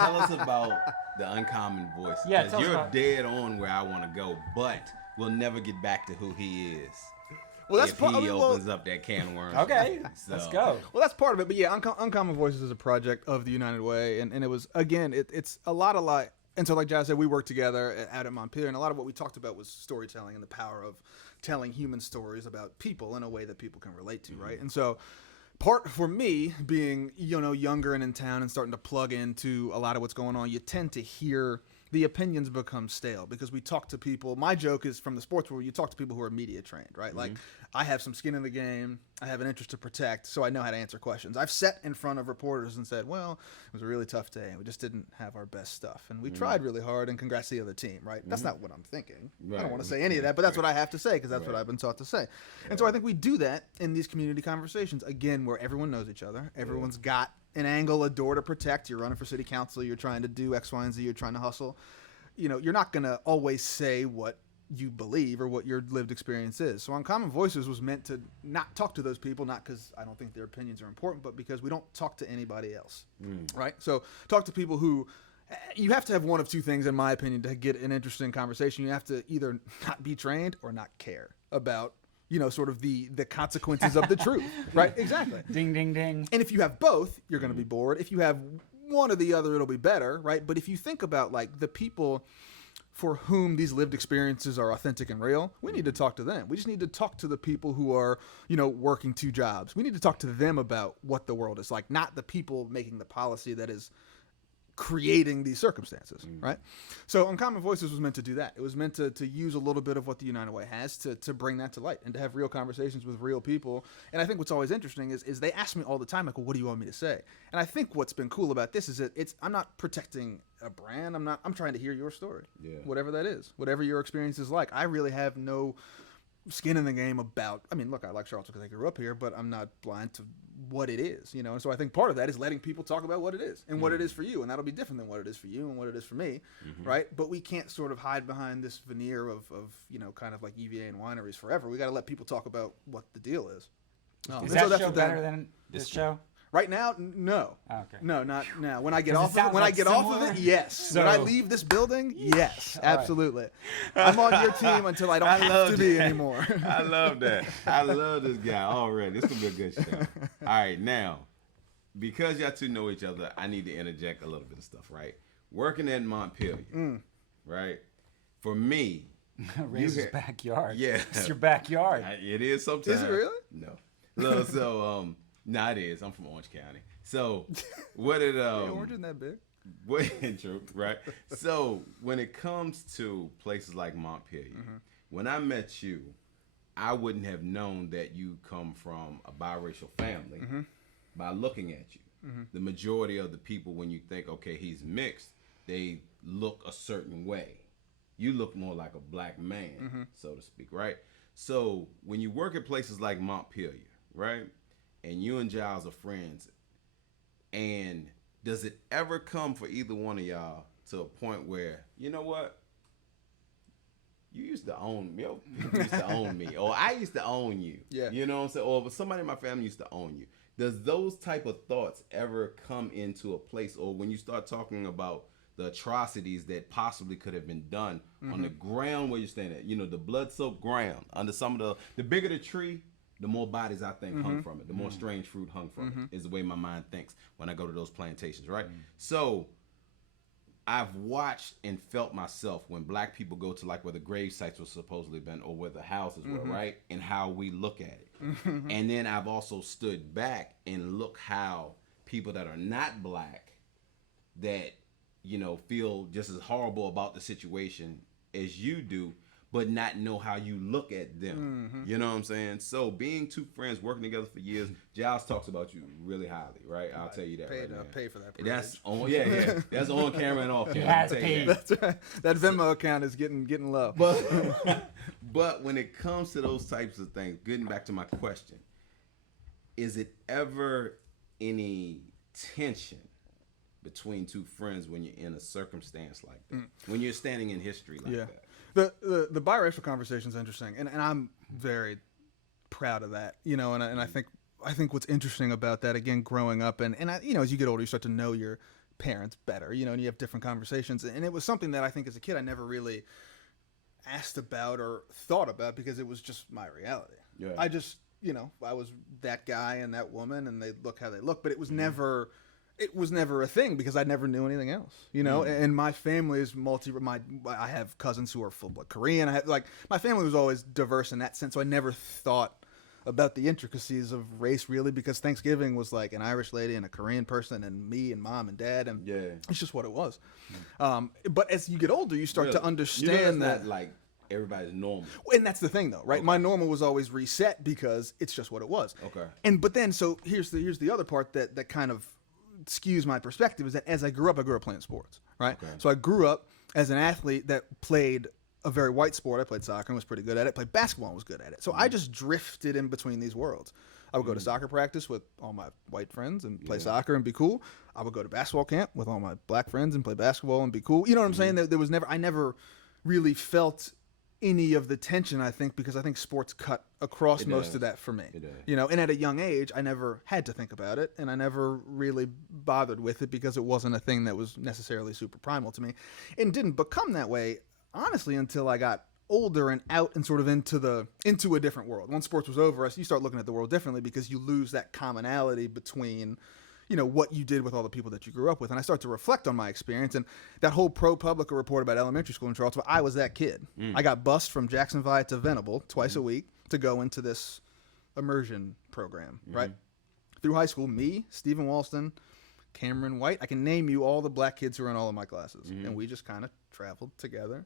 tell us about the uncommon voices. Yeah, Because tell us you're about- dead on where I want to go, but we'll never get back to who he is. Well, that's if part. he opens up that can of worms. Okay, So, let's go. Well, that's part of it, but yeah, Uncommon Voices is a project of the United Way, and it was again, it's a lot of like, and so like Jazz said, we worked together out at Montpelier, and a lot of what we talked about was storytelling and the power of telling human stories about people in a way that people can relate to, right? And so, part for me being younger and in town and starting to plug into a lot of what's going on, you tend to hear the opinions become stale because we talk to people. My joke is from the sports world, you talk to people who are media trained, right? Like, I have some skin in the game. I have an interest to protect, so I know how to answer questions. I've sat in front of reporters and said, well, it was a really tough day, and we just didn't have our best stuff. And we tried really hard, and congrats to the other team, right? That's not what I'm thinking. I don't want to say any of that, but that's what I have to say because that's what I've been taught to say. And so I think we do that in these community conversations, again, where everyone knows each other. Everyone's got an angle, a door to protect. You're running for city council. You're trying to do X, Y, and Z. You're trying to hustle. You're not going to always say what you believe or what your lived experience is. So Uncommon Voices was meant to not talk to those people, not because I don't think their opinions are important, but because we don't talk to anybody else, right? So talk to people who, you have to have one of two things, in my opinion, to get an interesting conversation. You have to either not be trained or not care about, sort of the consequences of the truth, right? Exactly. Ding, ding, ding. And if you have both, you're going to be bored. If you have one or the other, it'll be better, right? But if you think about like the people for whom these lived experiences are authentic and real, we need to talk to them. We just need to talk to the people who are, working two jobs. We need to talk to them about what the world is like, not the people making the policy that is creating these circumstances, right? So Uncommon Voices was meant to do that. It was meant to use a little bit of what the United Way has to bring that to light and to have real conversations with real people. And I think what's always interesting is they ask me all the time, like, well, what do you want me to say? And I think what's been cool about this is that I'm not protecting a brand. I'm trying to hear your story, whatever that is, whatever your experience is like. I really have no skin in the game about, look, I like Charlottesville because I grew up here, but I'm not blind to what it is, And so I think part of that is letting people talk about what it is and what it is for you. And that'll be different than what it is for you and what it is for me, right? But we can't sort of hide behind this veneer of kind of like EVA and wineries forever. We got to let people talk about what the deal is. Is that show better than this show? Right now, no. Oh, okay. No, not now. When I get 'Cause it off of it, sounds when like I get off of similar. it, yes. So- When I leave this building, yes, All right. absolutely. I'm on your team until I don't have to be anymore. I love that. I love this guy already. This gonna be a good show. All right, now, because y'all two know each other, I need to interject a little bit of stuff, right? Working at Montpelier, right? For me, Razor's had- backyard. Yeah. It's your backyard. It is sometimes. Is it really? No. No, so it is. I'm from Orange County. So what it Orange isn't that big. true, right? So when it comes to places like Montpelier, when I met you, I wouldn't have known that you come from a biracial family by looking at you. The majority of the people, when you think, okay, he's mixed, they look a certain way. You look more like a black man, so to speak, right? So when you work at places like Montpelier, right, and you and Giles are friends, and does it ever come for either one of y'all to a point where, you know what? You used to own me. You used to own me. Or I used to own you. Yeah. You know what I'm saying? Or somebody in my family used to own you. Does those type of thoughts ever come into a place? Or when you start talking about the atrocities that possibly could have been done on the ground where you're standing at, the blood-soaked ground, under some of the bigger the tree, the more bodies I think hung from it, the more strange fruit hung from it, is the way my mind thinks when I go to those plantations, right? So I've watched and felt myself when black people go to like where the grave sites were supposedly been or where the houses were, right? And how we look at it. And then I've also stood back and look how people that are not black that, feel just as horrible about the situation as you do, but not know how you look at them. You know what I'm saying? So being two friends working together for years, Giles talks about you really highly, right? I'll tell you that right now. Pay for that privilege. That's on, that's on camera and off camera. has I'll tell you paid. that. That's right. That Venmo account is getting low. But when it comes to those types of things, getting back to my question, is it ever any tension between two friends when you're in a circumstance like that? When you're standing in history like that? The biracial conversation is interesting, and I'm very proud of that, and I think what's interesting about that, again, growing up and as you get older, you start to know your parents better, you know, and you have different conversations. And it was something that I think as a kid I never really asked about or thought about because it was just my reality. Yeah. I just, you know, I was that guy and that woman and they look how they look, but it was never a thing because I never knew anything else, you know. And my family is I have cousins who are full blood Korean. I have, like, my family was always diverse in that sense, so I never thought about the intricacies of race really, because Thanksgiving was like an Irish lady and a Korean person and me and mom and dad, and it's just what it was. But as you get older, you start to understand that like everybody's normal. And that's the thing though, right? Okay. My normal was always reset because it's just what it was. Okay. But then so here's the other part that kind of skews my perspective is that as I grew up playing sports, right? Okay. So I grew up as an athlete that played a very white sport. I played soccer and was pretty good at it. Played basketball and was good at it. So I just drifted in between these worlds. I would go to soccer practice with all my white friends and play soccer and be cool. I would go to basketball camp with all my black friends and play basketball and be cool. You know what I'm saying? I never really felt any of the tension, I think, because I think sports cut across most of that for me. You know, and at a young age, I never had to think about it, and I never really bothered with it because it wasn't a thing that was necessarily super primal to me, and didn't become that way, honestly, until I got older and out and sort of into a different world. Once sports was over, you start looking at the world differently because you lose that commonality between, you know, what you did with all the people that you grew up with. And I start to reflect on my experience, and that whole ProPublica report about elementary school in Charlottesville, I was that kid. I got bused from Jackson Via to Venable twice a week to go into this immersion program, right? Through high school, me, Stephen Walston, Cameron White, I can name you all the black kids who were in all of my classes. And we just kind of traveled together.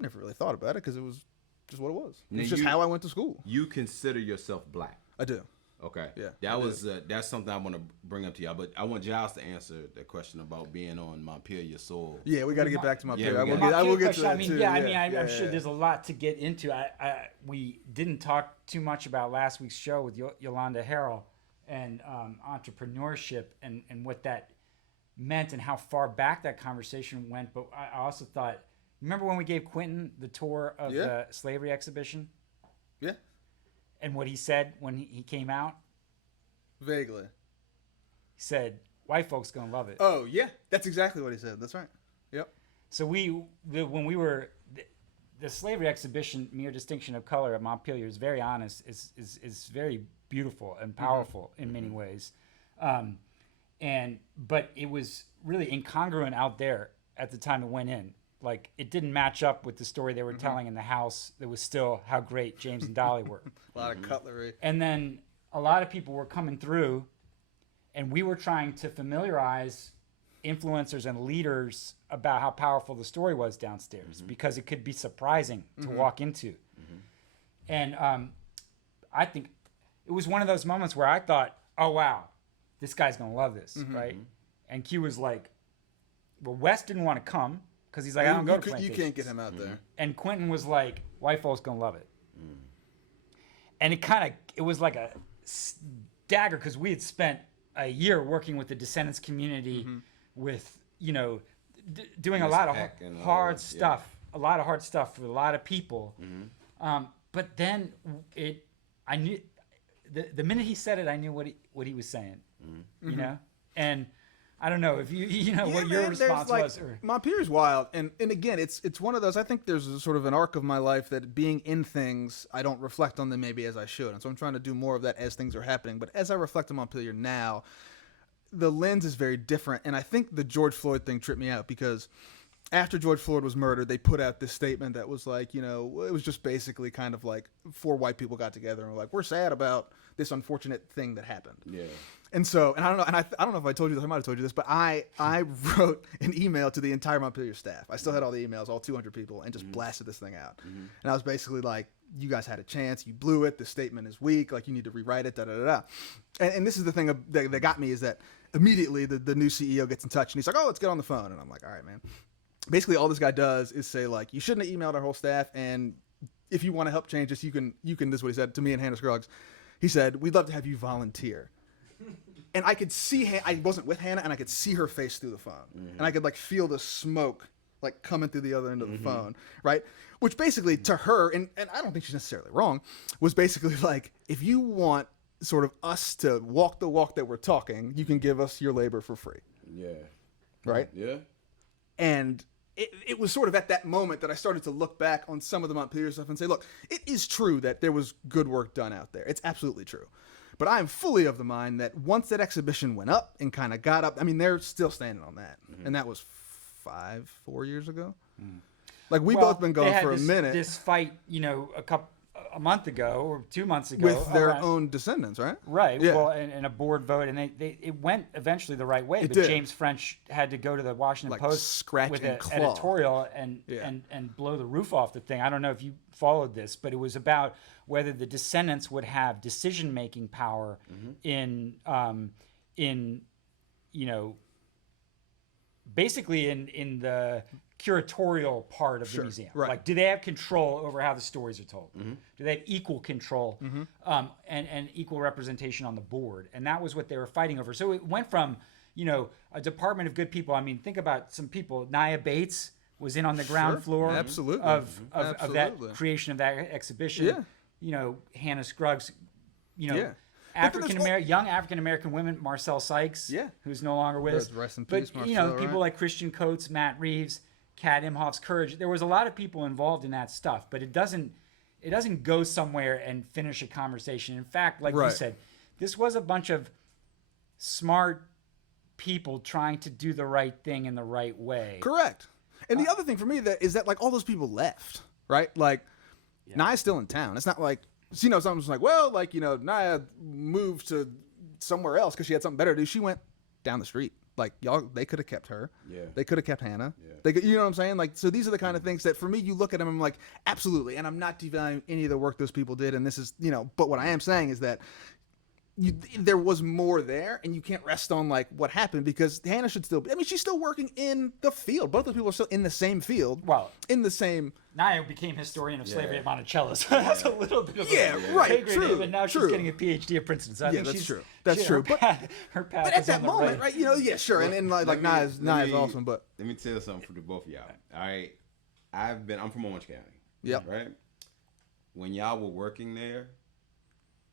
Never really thought about it because it was just what it was. It's just how I went to school. You consider yourself black? I do. Okay. Yeah. That's something I want to bring up to y'all, but I want Giles to answer the question about being on Montpelier soil. Yeah, we got to get back to Montpelier. I will get to that too. I'm sure there's a lot to get into. We didn't talk too much about last week's show with Yolanda Harrell and entrepreneurship and what that meant and how far back that conversation went. But I also thought, remember when we gave Quentin the tour of the slavery exhibition? Yeah. And what he said when he came out? Vaguely. He said, white folks gonna love it. Oh, yeah. That's exactly what he said. That's right. Yep. So when we were, the slavery exhibition, Mere Distinction of Color at Montpelier is very honest, is very beautiful and powerful in many ways. But it was really incongruent out there at the time it went in. Like, it didn't match up with the story they were telling in the house. It was still how great James and Dolly were. A lot of cutlery. And then a lot of people were coming through, and we were trying to familiarize influencers and leaders about how powerful the story was downstairs because it could be surprising to walk into. And I think it was one of those moments where I thought, oh, wow, this guy's going to love this, right? And Q was like, well, Wes didn't want to come. Because he's like, I don't go to plantations. You can't get him out there. And Quentin was like, white folks gonna love it. And it was like a dagger because we had spent a year working with the Descendants community with, you know, doing a lot of hard stuff, a lot of hard stuff for a lot of people. But then I knew, the minute he said it, I knew what he was saying, you know? And I don't know if you know what your response was. Montpelier's wild, and again, it's one of those. I think there's a sort of an arc of my life that being in things, I don't reflect on them maybe as I should, and so I'm trying to do more of that as things are happening. But as I reflect on Montpelier now, the lens is very different, and I think the George Floyd thing tripped me out because after George Floyd was murdered, they put out this statement that was like, you know, it was just basically kind of like 4 white people got together and were like, we're sad about this unfortunate thing that happened. Yeah. And so, and I don't know, and I don't know if I told you this, I might have told you this, but I wrote an email to the entire Montpelier staff. I still had all the emails, all 200 people, and just blasted this thing out. And I was basically like, you guys had a chance, you blew it, the statement is weak, like you need to rewrite it, da-da-da-da. And this is the thing that got me is that immediately the new CEO gets in touch and he's like, oh, let's get on the phone. And I'm like, all right, man. Basically, all this guy does is say, like, you shouldn't have emailed our whole staff, and if you want to help change this, you can. This is what he said to me and Hannah Scruggs. He said, we'd love to have you volunteer. And I could see, I wasn't with Hannah, and I could see her face through the phone. And I could, like, feel the smoke, like, coming through the other end of the phone, right? Which basically, to her, and I don't think she's necessarily wrong, was basically like, if you want sort of us to walk the walk that we're talking, you can give us your labor for free. Yeah. right? Yeah. And it was sort of at that moment that I started to look back on some of the Montpelier stuff and say, look, it is true that there was good work done out there. It's absolutely true. But I am fully of the mind that once that exhibition went up and kind of got up, I mean, they're still standing on that. And that was 4 years ago. Like, we've both been going for a minute. This fight, a month ago or 2 months ago. With their own descendants, right? Right. Yeah. Well, and a board vote, and it went eventually the right way. It But did. James French had to go to the Washington Post scratch with and an claw. editorial and blow the roof off the thing. I don't know if you followed this, but it was about whether the descendants would have decision-making power basically in the curatorial part of the museum. right. Like, do they have control over how the stories are told? Do they have equal control and equal representation on the board? And that was what they were fighting over. So it went from, a department of good people. I mean, think about some people. Nia Bates was in on the ground floor Absolutely. of Absolutely. that creation of that exhibition. Yeah. Hannah Scruggs, Yeah. young African American women, Marcel Sykes, Yeah. who's no longer with us. Rest in peace, But Marcel, people right? like Christian Coates, Matt Reeves, Kat Imhoff's Courage. There was a lot of people involved in that stuff, but it doesn't go somewhere and finish a conversation. In fact, like you said, this was a bunch of smart people trying to do the right thing in the right way. Correct. And the other thing for me is that like all those people left, right? Like Nia's still in town. It's not like someone's like, well, like Nia moved to somewhere else because she had something better to do. She went down the street. Like they could have kept her. Yeah. They could have kept Hannah. Yeah. They could, you know what I'm saying? Like, so these are the kind of things that for me, you look at them and I'm like, absolutely. And I'm not devaluing any of the work those people did. And this is, but what I am saying is that there was more there, and you can't rest on like what happened because Hannah should still be. I mean, she's still working in the field. Both those people are still in the same field. Well, in the same. Nia became historian of slavery at Monticello, so that's a little bit of a right, pay grade, true, but now true. she's getting a PhD at Princeton. So I think that's she's, true. That's true. Her path But at that moment, right? Yeah, sure. And like Nia's awesome, but let me tell you something for the both of y'all. All right, I'm from Orange County. Yep. Right. When y'all were working there,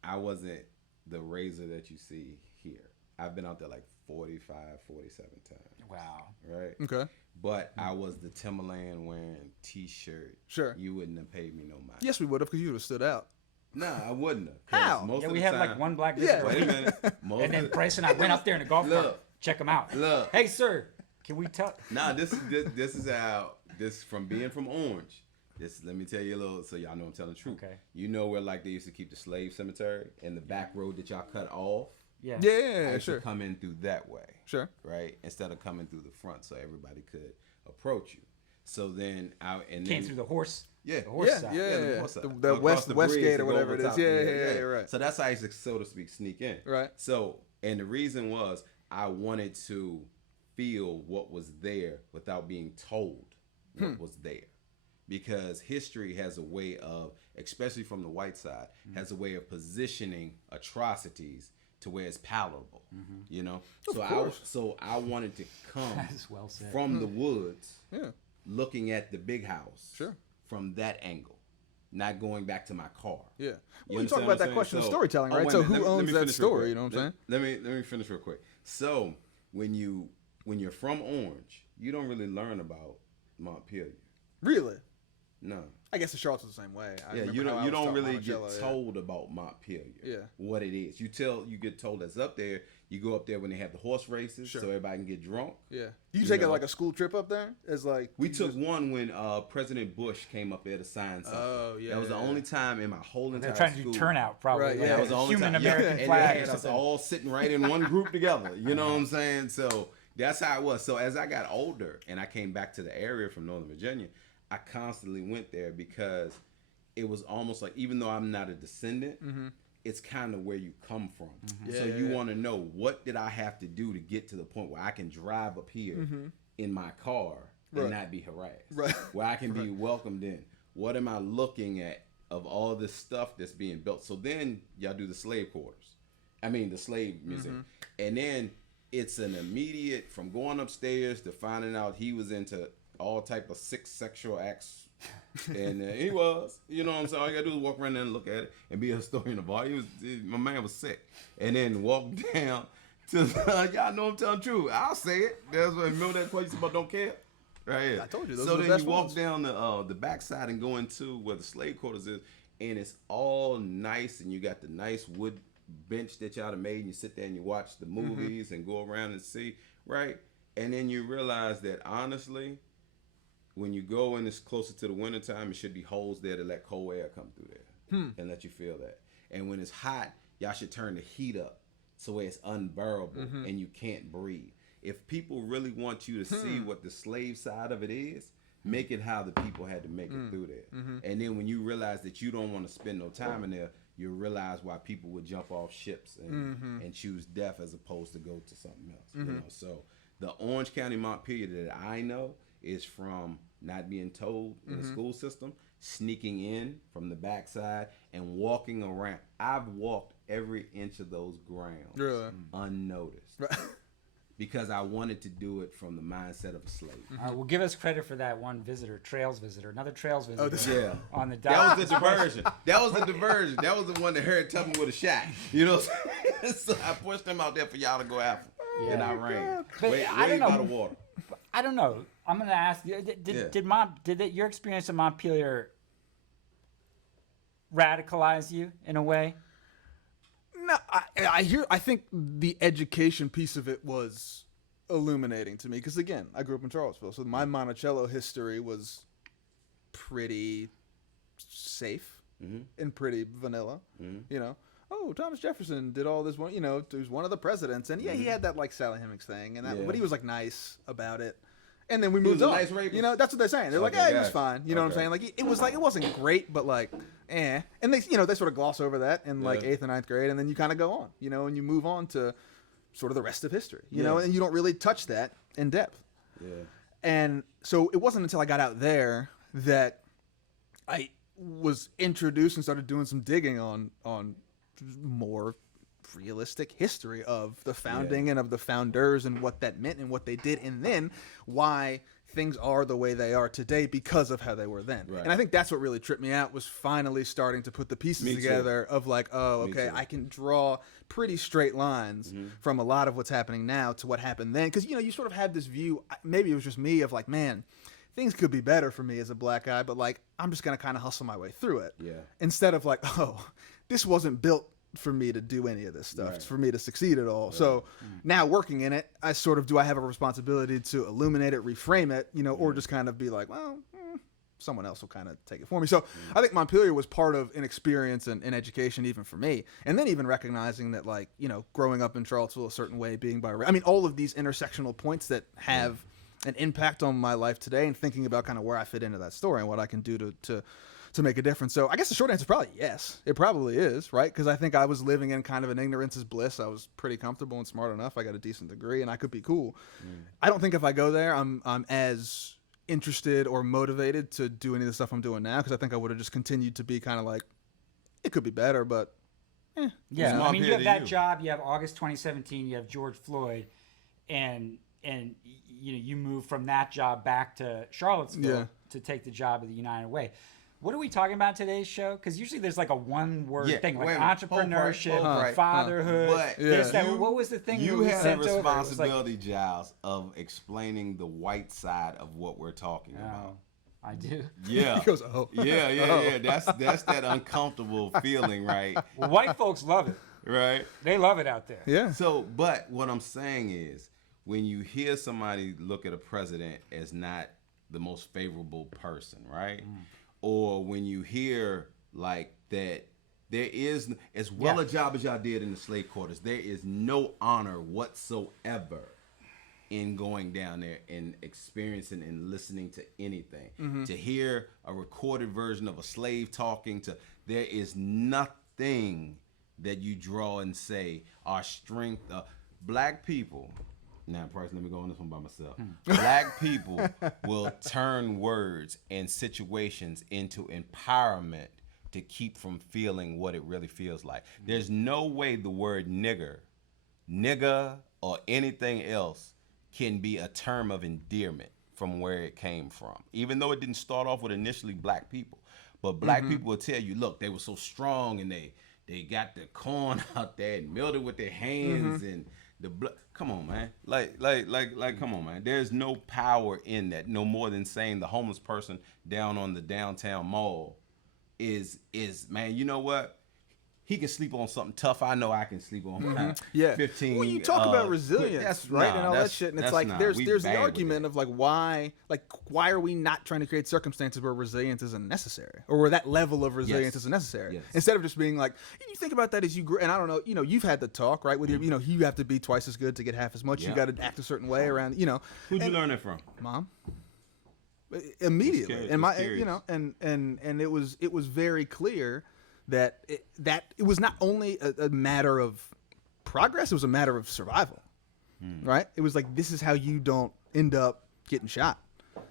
I wasn't the razor that you see here. I've been out there like 45, 47 times. Wow. Right? okay. But I was the Timberland wearing T-shirt. Sure. You wouldn't have paid me no mind. Yes, we would have because you would have stood out. Nah, I wouldn't have. 'Cause How? Most Yeah, of we the had time, like one black visitor. Wait a minute. And then Bryce and I went up there in a golf cart. Check them out. Look. Hey, sir, can we tell? Nah, this is how this from being from Orange. Let me tell you a little so y'all know I'm telling the truth. Okay. You know where like they used to keep the slave cemetery and the back road that y'all cut off? Yeah. I Yeah, used to sure. come in through that way. Sure. Right? Instead of coming through the front so everybody could approach you. So then Came through the horse. Yeah. The horse Yeah, side. yeah. the horse side. The Across the Westgate bridge or to go whatever over it is. top. Yeah, right. So that's how I used to, so to speak, sneak in. Right. So, and the reason was I wanted to feel what was there without being told what was there. Because history has a way of, especially from the white side, has a way of positioning atrocities to where it's palatable. You know? So I wanted to come That is well said. from the woods, Yeah. looking at the big house Sure. from that angle, not going back to my car. Yeah. You Well, you talk understand about what that I'm question of saying? storytelling, Oh, right? wait a So minute. who Let me owns that finish real story? quick. You know what I'm saying? Let me finish real quick. So when you're from Orange, you don't really learn about Montpelier. Really? No. I guess the Charlotte's the same way. I Yeah, remember you how I don't was taught really get Monticello, yeah. told about Montpelier. Yeah. What it is. You get told that's up there. You go up there when they have the horse races, Sure. so everybody can get drunk. Yeah. Do you You take know. like a school trip up there? As like We took one when President Bush came up there to sign something. Oh, yeah, That was the yeah. only time in my whole entire They're trying to school. do turnout, probably. Right, like yeah. a That was the only human time. American and flag they or had us something. all sitting right in one group together. You know what I'm saying? So that's how it was. So as I got older and I came back to the area from Northern Virginia, I constantly went there because it was almost like, even though I'm not a descendant, it's kind of where you come from. So Yeah, you yeah. want to know, what did I have to do to get to the point where I can drive up here in my car and Right. not be harassed? Right. Where I can be welcomed in. What am I looking at of all this stuff that's being built? So then y'all do the slave quarters. I mean, the slave museum. And then it's an immediate, from going upstairs to finding out he was into all type of sick sexual acts. And he was, you know what I'm saying? All you gotta do is walk around there and look at it and be a historian of art. My man was sick. And then walk down Y'all know I'm telling the truth. I'll say it. That's what, remember that place about don't care? Right here. I told you, those so are the then best you ones. walk down the backside and go into where the slave quarters is, and it's all nice, and you got the nice wood bench that y'all have made, and you sit there and you watch the movies and go around and see, right? And then you realize that honestly, when you go and it's closer to the wintertime, it should be holes there to let cold air come through there and let you feel that. And when it's hot, y'all should turn the heat up so it's unbearable and you can't breathe. If people really want you to see what the slave side of it is, make it how the people had to make it through there. And then when you realize that you don't want to spend no time in there, you realize why people would jump off ships and choose death as opposed to go to something else. You know? So the Orange County Montpelier that I know is from not being told in the school system, sneaking in from the backside and walking around. I've walked every inch of those grounds unnoticed. Because I wanted to do it from the mindset of a slave. Well, give us credit for that one visitor, trails visitor, another trails visitor. Yeah. On the That was the diversion. That was the diversion. That was the one that Harriet Tubman would have shot. You know what I'm saying? So I pushed him out there for y'all to go after. Yeah. And I ran. But Way I don't know. by the water. I don't know. I'm gonna ask you. Did your experience in Montpelier radicalize you in a way? No, I think the education piece of it was illuminating to me because again, I grew up in Charlottesville, so my Monticello history was pretty safe and pretty vanilla. You know, oh, Thomas Jefferson did all this one. You know, he was one of the presidents, and yeah, he had that like Sally Hemings thing, and that, but he was like nice about it. And then we moved on. Nice rapist. You know, that's what they're saying. They're like, Okay, he was fine. You know what I'm saying? Like, it was like, it wasn't great, but like, eh. And they, you know, they sort of gloss over that in like 8th and 9th grade, and then you kind of go on, you know, and you move on to sort of the rest of history, you know, and you don't really touch that in depth. Yeah. And so it wasn't until I got out there that I was introduced and started doing some digging on more realistic history of the founding and of the founders and what that meant and what they did, and then why things are the way they are today because of how they were then. Right. And I think that's what really tripped me out, was finally starting to put the pieces together of like, oh, okay, I can draw pretty straight lines from a lot of what's happening now to what happened then. Because, you know, you sort of had this view, maybe it was just me, of like, man, things could be better for me as a black guy, but like, I'm just going to kind of hustle my way through it. Yeah. Instead of like, oh, this wasn't built for me to do any of this stuff, for me to succeed at all. So now working in it, I sort of, do I have a responsibility to illuminate it, reframe it, you know, or just kind of be like, well, someone else will kind of take it for me. So I think Montpelier was part of an experience and education even for me. And then even recognizing that, like, you know, growing up in Charlottesville a certain way, being by, I mean, all of these intersectional points that have an impact on my life today, and thinking about kind of where I fit into that story and what I can do to make a difference. So I guess the short answer is probably yes. It probably is, right? Because I think I was living in kind of an ignorance is bliss. I was pretty comfortable and smart enough. I got a decent degree, and I could be cool. I don't think if I go there, I'm as interested or motivated to do any of the stuff I'm doing now, because I think I would have just continued to be kind of like, it could be better, but yeah. I mean, you have that job. You have August 2017. You have George Floyd, and you know, you move from that job back to Charlottesville to take the job of the United Way. What are we talking about today's show? Because usually there's like a one-word thing, like entrepreneurship, fatherhood, this, that. What was the thing you had a responsibility, Giles, of explaining the white side of what we're talking about. I do. Yeah. He goes, oh. Yeah. That's that uncomfortable feeling, right? Well, white folks love it. Right. They love it out there. Yeah. So, but what I'm saying is, when you hear somebody look at a president as not the most favorable person, right? Or when you hear like that, there is, as well a job as y'all did in the slave quarters, there is no honor whatsoever in going down there and experiencing and listening to anything. To hear a recorded version of a slave talking to, there is nothing that you draw and say our strength. Black people, now, person, let me go on this one by myself. Black people will turn words and situations into empowerment to keep from feeling what it really feels like. There's no way the word nigger, or anything else can be a term of endearment from where it came from. Even though it didn't start off with initially black people. But black people will tell you, look, they were so strong, and they got the corn out there and milled it with their hands, and Come on, man. Come on, man. There's no power in that. No more than saying the homeless person down on the downtown mall is man. You know what? He can sleep on something tough. I know I can sleep on. Yeah. 15. Well, you talk about resilience, right, and all that shit, and it's like there's the argument of like why are we not trying to create circumstances where resilience isn't necessary, or where that level of resilience isn't necessary, instead of just being like, you think about that as you grow. And I don't know, you've had the talk, right, with your, you have to be twice as good to get half as much. You got to act a certain way around, Who'd you learn it from? Mom. Immediately, and my, curious. and it was very clear that it was not only a matter of progress, it was a matter of survival, right? It was like, this is how you don't end up getting shot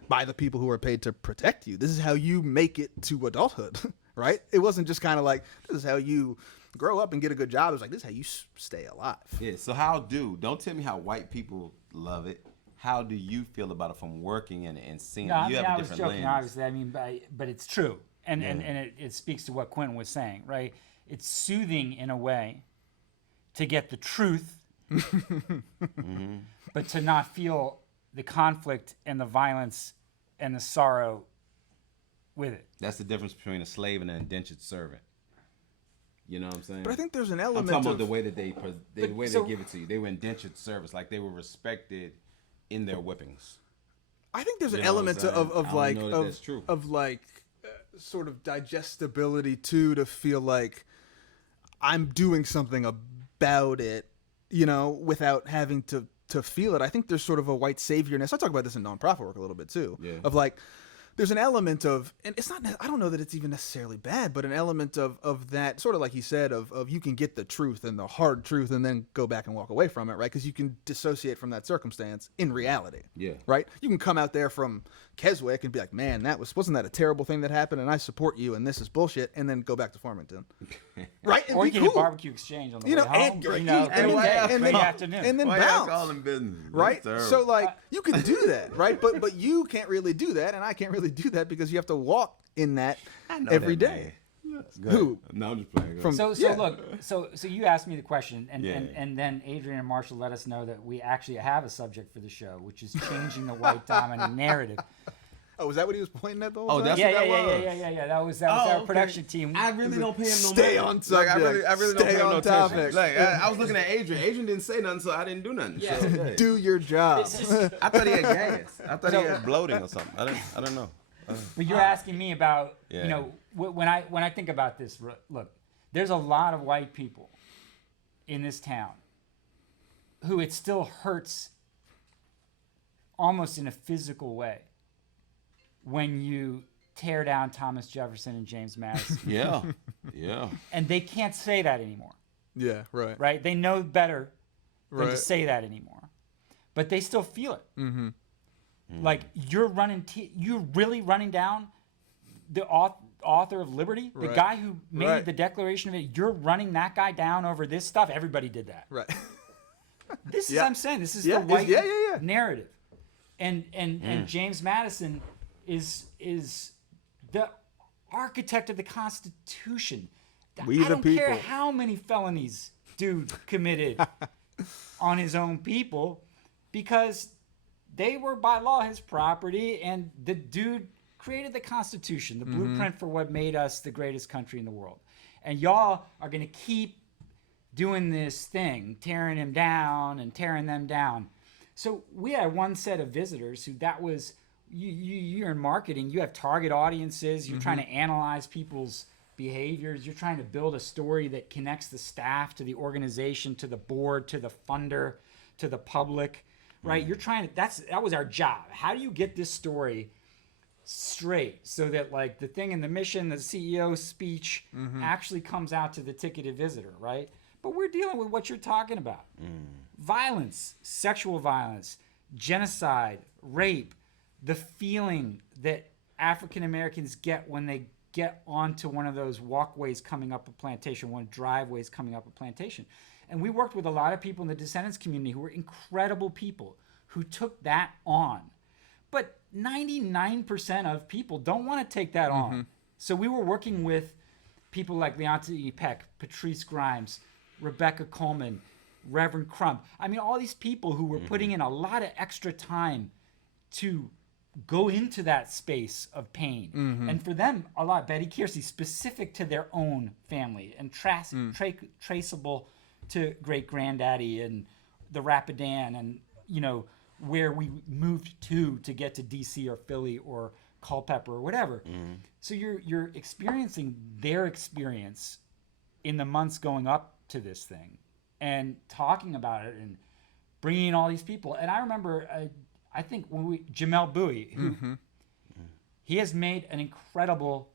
by the people who are paid to protect you. This is how you make it to adulthood, right? It wasn't just kind of like, this is how you grow up and get a good job. It was like, this is how you stay alive. Yeah, so don't tell me how white people love it. How do you feel about it from working in it and seeing it? You have a different was joking, lens. obviously. I mean, but it's true. And it speaks to what Quentin was saying, right? It's soothing in a way to get the truth, but to not feel the conflict and the violence and the sorrow with it. That's the difference between a slave and an indentured servant. You know what I'm saying? But I think there's an I'm element talking of about the way that they give it to you. They were indentured service, like they were respected in their whippings. I think there's an You know what I'm element saying? of I don't like know that that's true. Sort of digestibility too, to feel like I'm doing something about it, without having to feel it. I think there's sort of a white saviorness. I talk about this in nonprofit work a little bit too. Yeah. Of like, there's an element of, and it's not, I don't know that it's even necessarily bad, but an element of that, sort of like he said, of you can get the truth and the hard truth and then go back and walk away from it, right? Because you can dissociate from that circumstance in reality. Yeah. Right? You can come out there from Keswick and be like, man, wasn't that a terrible thing that happened, and I support you, and this is bullshit, and then go back to Farmington. Right? And Or be you can cool. hit barbecue exchange on the way home. And every then day, afternoon. and then Why y'all bounce. calling business? Right? That's So terrible. like, you can do that, right? But you can't really do that, and I can't really do that, because you have to walk in that every day. Who? No, I'm just playing. From- So Yeah. look, so you asked me the question, and, Yeah. and then Adrian and Marshall let us know that we actually have a subject for the show, which is changing the white dominant narrative. Oh, was that what he was pointing at the whole Oh, time? that's Yeah. what that was. That was our okay. production team. I really don't pay him no Stay money. on subject. Like, I really Stay don't pay him on no topic. attention. Like, I was looking at Adrian. Adrian didn't say nothing, so I didn't do nothing. Yeah. So, yeah. Do your job. I thought he had gas. I thought he had bloating or something. I don't know. But you're asking me about, Yeah. when I think about this. Look, there's a lot of white people in this town who it still hurts almost in a physical way when you tear down Thomas Jefferson and James Madison. Yeah. And they can't say that anymore, Yeah, right. right? They know better than to Right. say that anymore. But they still feel it. Mm-hmm. Like, you're really running down the author of Liberty, the Right. guy who made Right. the Declaration of it. You're running that guy down over this stuff. Everybody did that. Right. This is Yeah. I'm saying. This is Yeah, the white yeah. narrative. And James Madison is the architect of the Constitution. We I the don't care people. how many felonies dude committed on his own people, because they were by law his property, and the dude created the Constitution, the blueprint for what made us the greatest country in the world. And y'all are going to keep doing this thing, tearing him down and tearing them down. So we had one set of visitors who that was, you're in marketing, you have target audiences, you're trying to analyze people's behaviors, you're trying to build a story that connects the staff to the organization, to the board, to the funder, to the public, right? You're trying to, that was our job. How do you get this story straight so that, like, the thing in the mission, the CEO speech actually comes out to the ticketed visitor, right? But we're dealing with what you're talking about. Violence, sexual violence, genocide, rape, the feeling that African Americans get when they get onto one of those walkways coming up a plantation, one driveways coming up a plantation. And we worked with a lot of people in the descendants community who were incredible people who took that on. But 99% of people don't want to take that on. So we were working with people like Leonta Peck, Patrice Grimes, Rebecca Coleman, Reverend Crump. I mean, all these people who were putting in a lot of extra time to go into that space of pain. And for them, a lot, Betty Kiersey, specific to their own family and traceable to great granddaddy and the Rapidan and, you know, where we moved to get to DC or Philly or Culpeper or whatever. So you're experiencing their experience in the months going up to this thing and talking about it and bringing in all these people. And I remember, I think when Jamel Bowie, who he has made an incredible,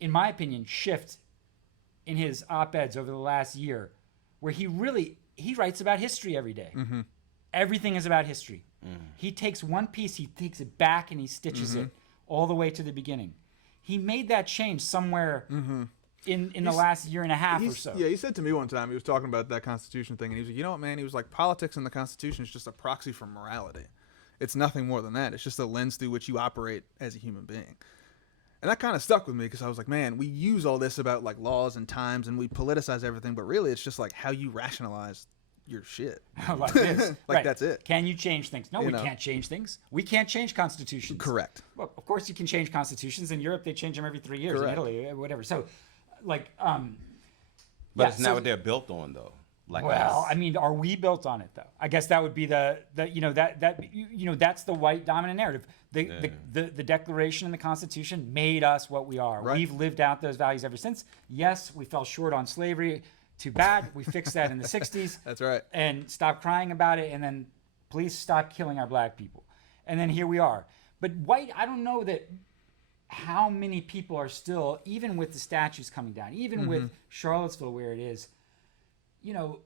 in my opinion, shift in his op-eds over the last year, where he writes about history every day. Everything is about history. He takes one piece, he takes it back and he stitches it all the way to the beginning. He made that change somewhere in the last year and a half or so. Yeah, he said to me one time, he was talking about that Constitution thing, and he was like, you know what, man? He was like, politics and the Constitution is just a proxy for morality. It's nothing more than that. It's just a lens through which you operate as a human being. And that kind of stuck with me because I was like, man, we use all this about like laws and times and we politicize everything, but really it's just like how you rationalize your shit. Like this. Like that's it. Can you change things? No, we can't change things. We can't change constitutions. Correct. Well, of course you can change constitutions. In Europe, they change them every 3 years. Correct. In Italy, whatever. So, like, But it's not what they're built on, though. Like well, I mean, are we built on it though? I guess that would be the you know that's the white dominant narrative. The Declaration and the Constitution made us what we are. Right. We've lived out those values ever since. Yes, we fell short on slavery. Too bad. We fixed that in the 60s. That's right. And stopped crying about it. And then please stop killing our black people. And then here we are. But white, I don't know that how many people are still, even with the statues coming down, even with Charlottesville where it is, you know,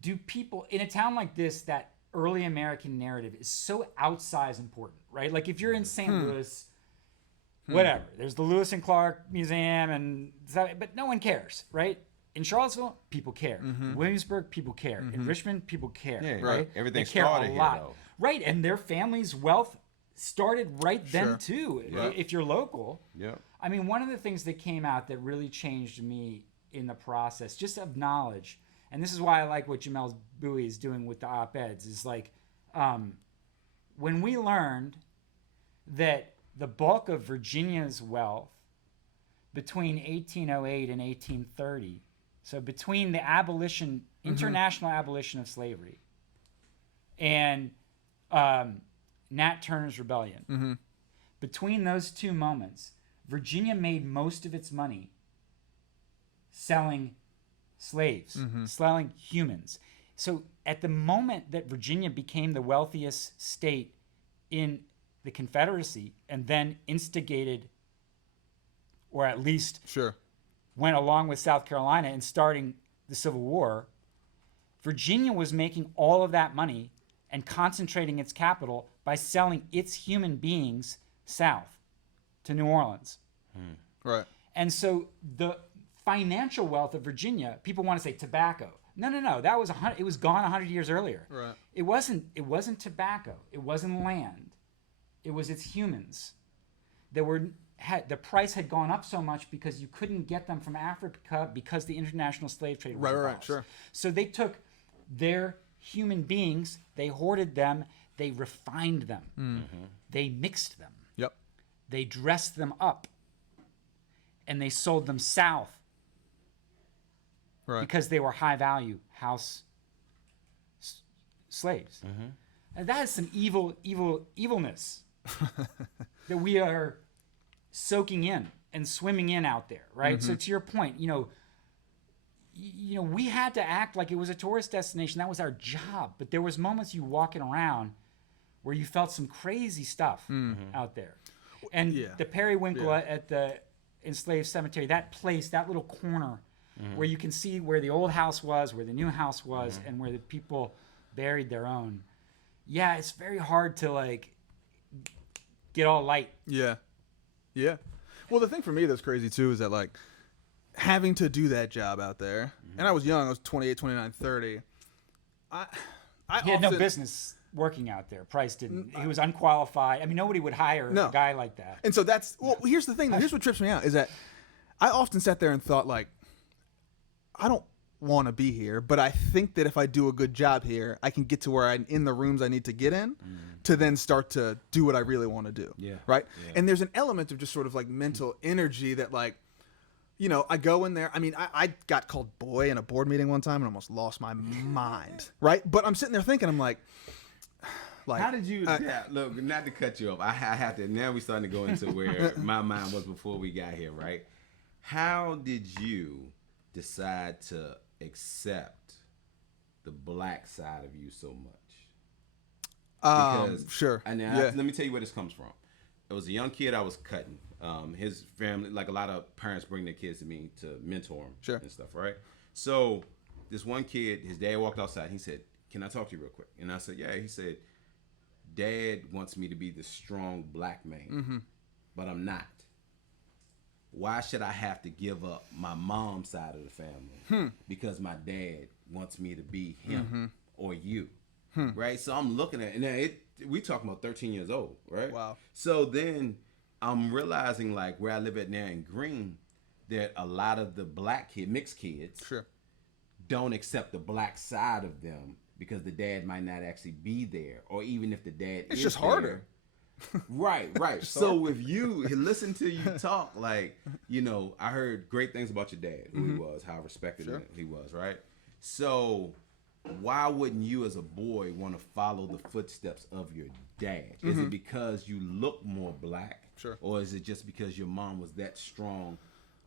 do people in a town like this, that early American narrative is so outsized important, right? Like if you're in St. Louis, whatever, there's the Lewis and Clark Museum, but no one cares, right? In Charlottesville, people care. Williamsburg, people care. In Richmond, people care. Yeah, right? Everything they care started a here, lot. though. Right, and their family's wealth started right then Sure. too. Yep. If you're local. Yep. I mean, one of the things that came out that really changed me in the process, just of knowledge, and this is why I like what Jamel Bowie is doing with the op-eds, is like when we learned that the bulk of Virginia's wealth between 1808 and 1830, so between the abolition, international abolition of slavery, and Nat Turner's rebellion, between those two moments, Virginia made most of its money selling slaves, selling humans. So at the moment that Virginia became the wealthiest state in the Confederacy and then instigated, or at least went along with South Carolina in starting the Civil War, Virginia was making all of that money and concentrating its capital by selling its human beings south to New Orleans. Right. And so the financial wealth of Virginia, people want to say tobacco. No. That was it was gone 100 years earlier. Right. It wasn't tobacco. It wasn't land. It was its humans. The price had gone up so much because you couldn't get them from Africa because the international slave trade was Right, abolished. sure. So they took their human beings, they hoarded them, they refined them, they mixed them, Yep. they dressed them up, and they sold them south Right. because they were high value house slaves. And that is some evilness that we are soaking in and swimming in out there, right? So to your point, you know, we had to act like it was a tourist destination. That was our job. But there was moments you walking around where you felt some crazy stuff out there. And the periwinkle at the enslaved cemetery, that place, that little corner where you can see where the old house was, where the new house was, and where the people buried their own. Yeah, it's very hard to like get all light. Yeah. Yeah. Well, the thing for me that's crazy too is that like having to do that job out there, and I was young, I was 28, 29, 30. I He had no business working out there. Price didn't. He was unqualified. I mean, nobody would hire a guy like that. And so that's, well, here's the thing. Here's what trips me out is that I often sat there and thought like, want to be here, but I think that if I do a good job here, I can get to where I'm in the rooms I need to get in to then start to do what I really want to do. Yeah. Right. Yeah. And there's an element of just sort of like mental energy that like, you know, I go in there. I mean, I got called boy in a board meeting one time and almost lost my mind. Right. But I'm sitting there thinking, I'm like, how did you look, not to cut you off, I have to, now we're starting to go into where my mind was before we got here, right? How did you decide to accept the black side of you so much? Because sure. And let me tell you where this comes from. It was a young kid I was cutting. His family, like a lot of parents bring their kids to me to mentor them and stuff, right? So this one kid, his dad walked outside. He said, "Can I talk to you real quick?" And I said, "Yeah." He said, "Dad wants me to be the strong black man, but I'm not. Why should I have to give up my mom's side of the family because my dad wants me to be him or you?" Right? So I'm looking at it, and we talking about 13 years old, right? Wow. So then I'm realizing, like, where I live at now in Green, that a lot of the mixed kids don't accept the black side of them because the dad might not actually be there, or even if the dad It's is just harder. Right. So if you listen to you talk, like, you know, I heard great things about your dad, who he was, how respected he was, right? So why wouldn't you as a boy want to follow the footsteps of your dad? Is it because you look more black? Sure. Or is it just because your mom was that strong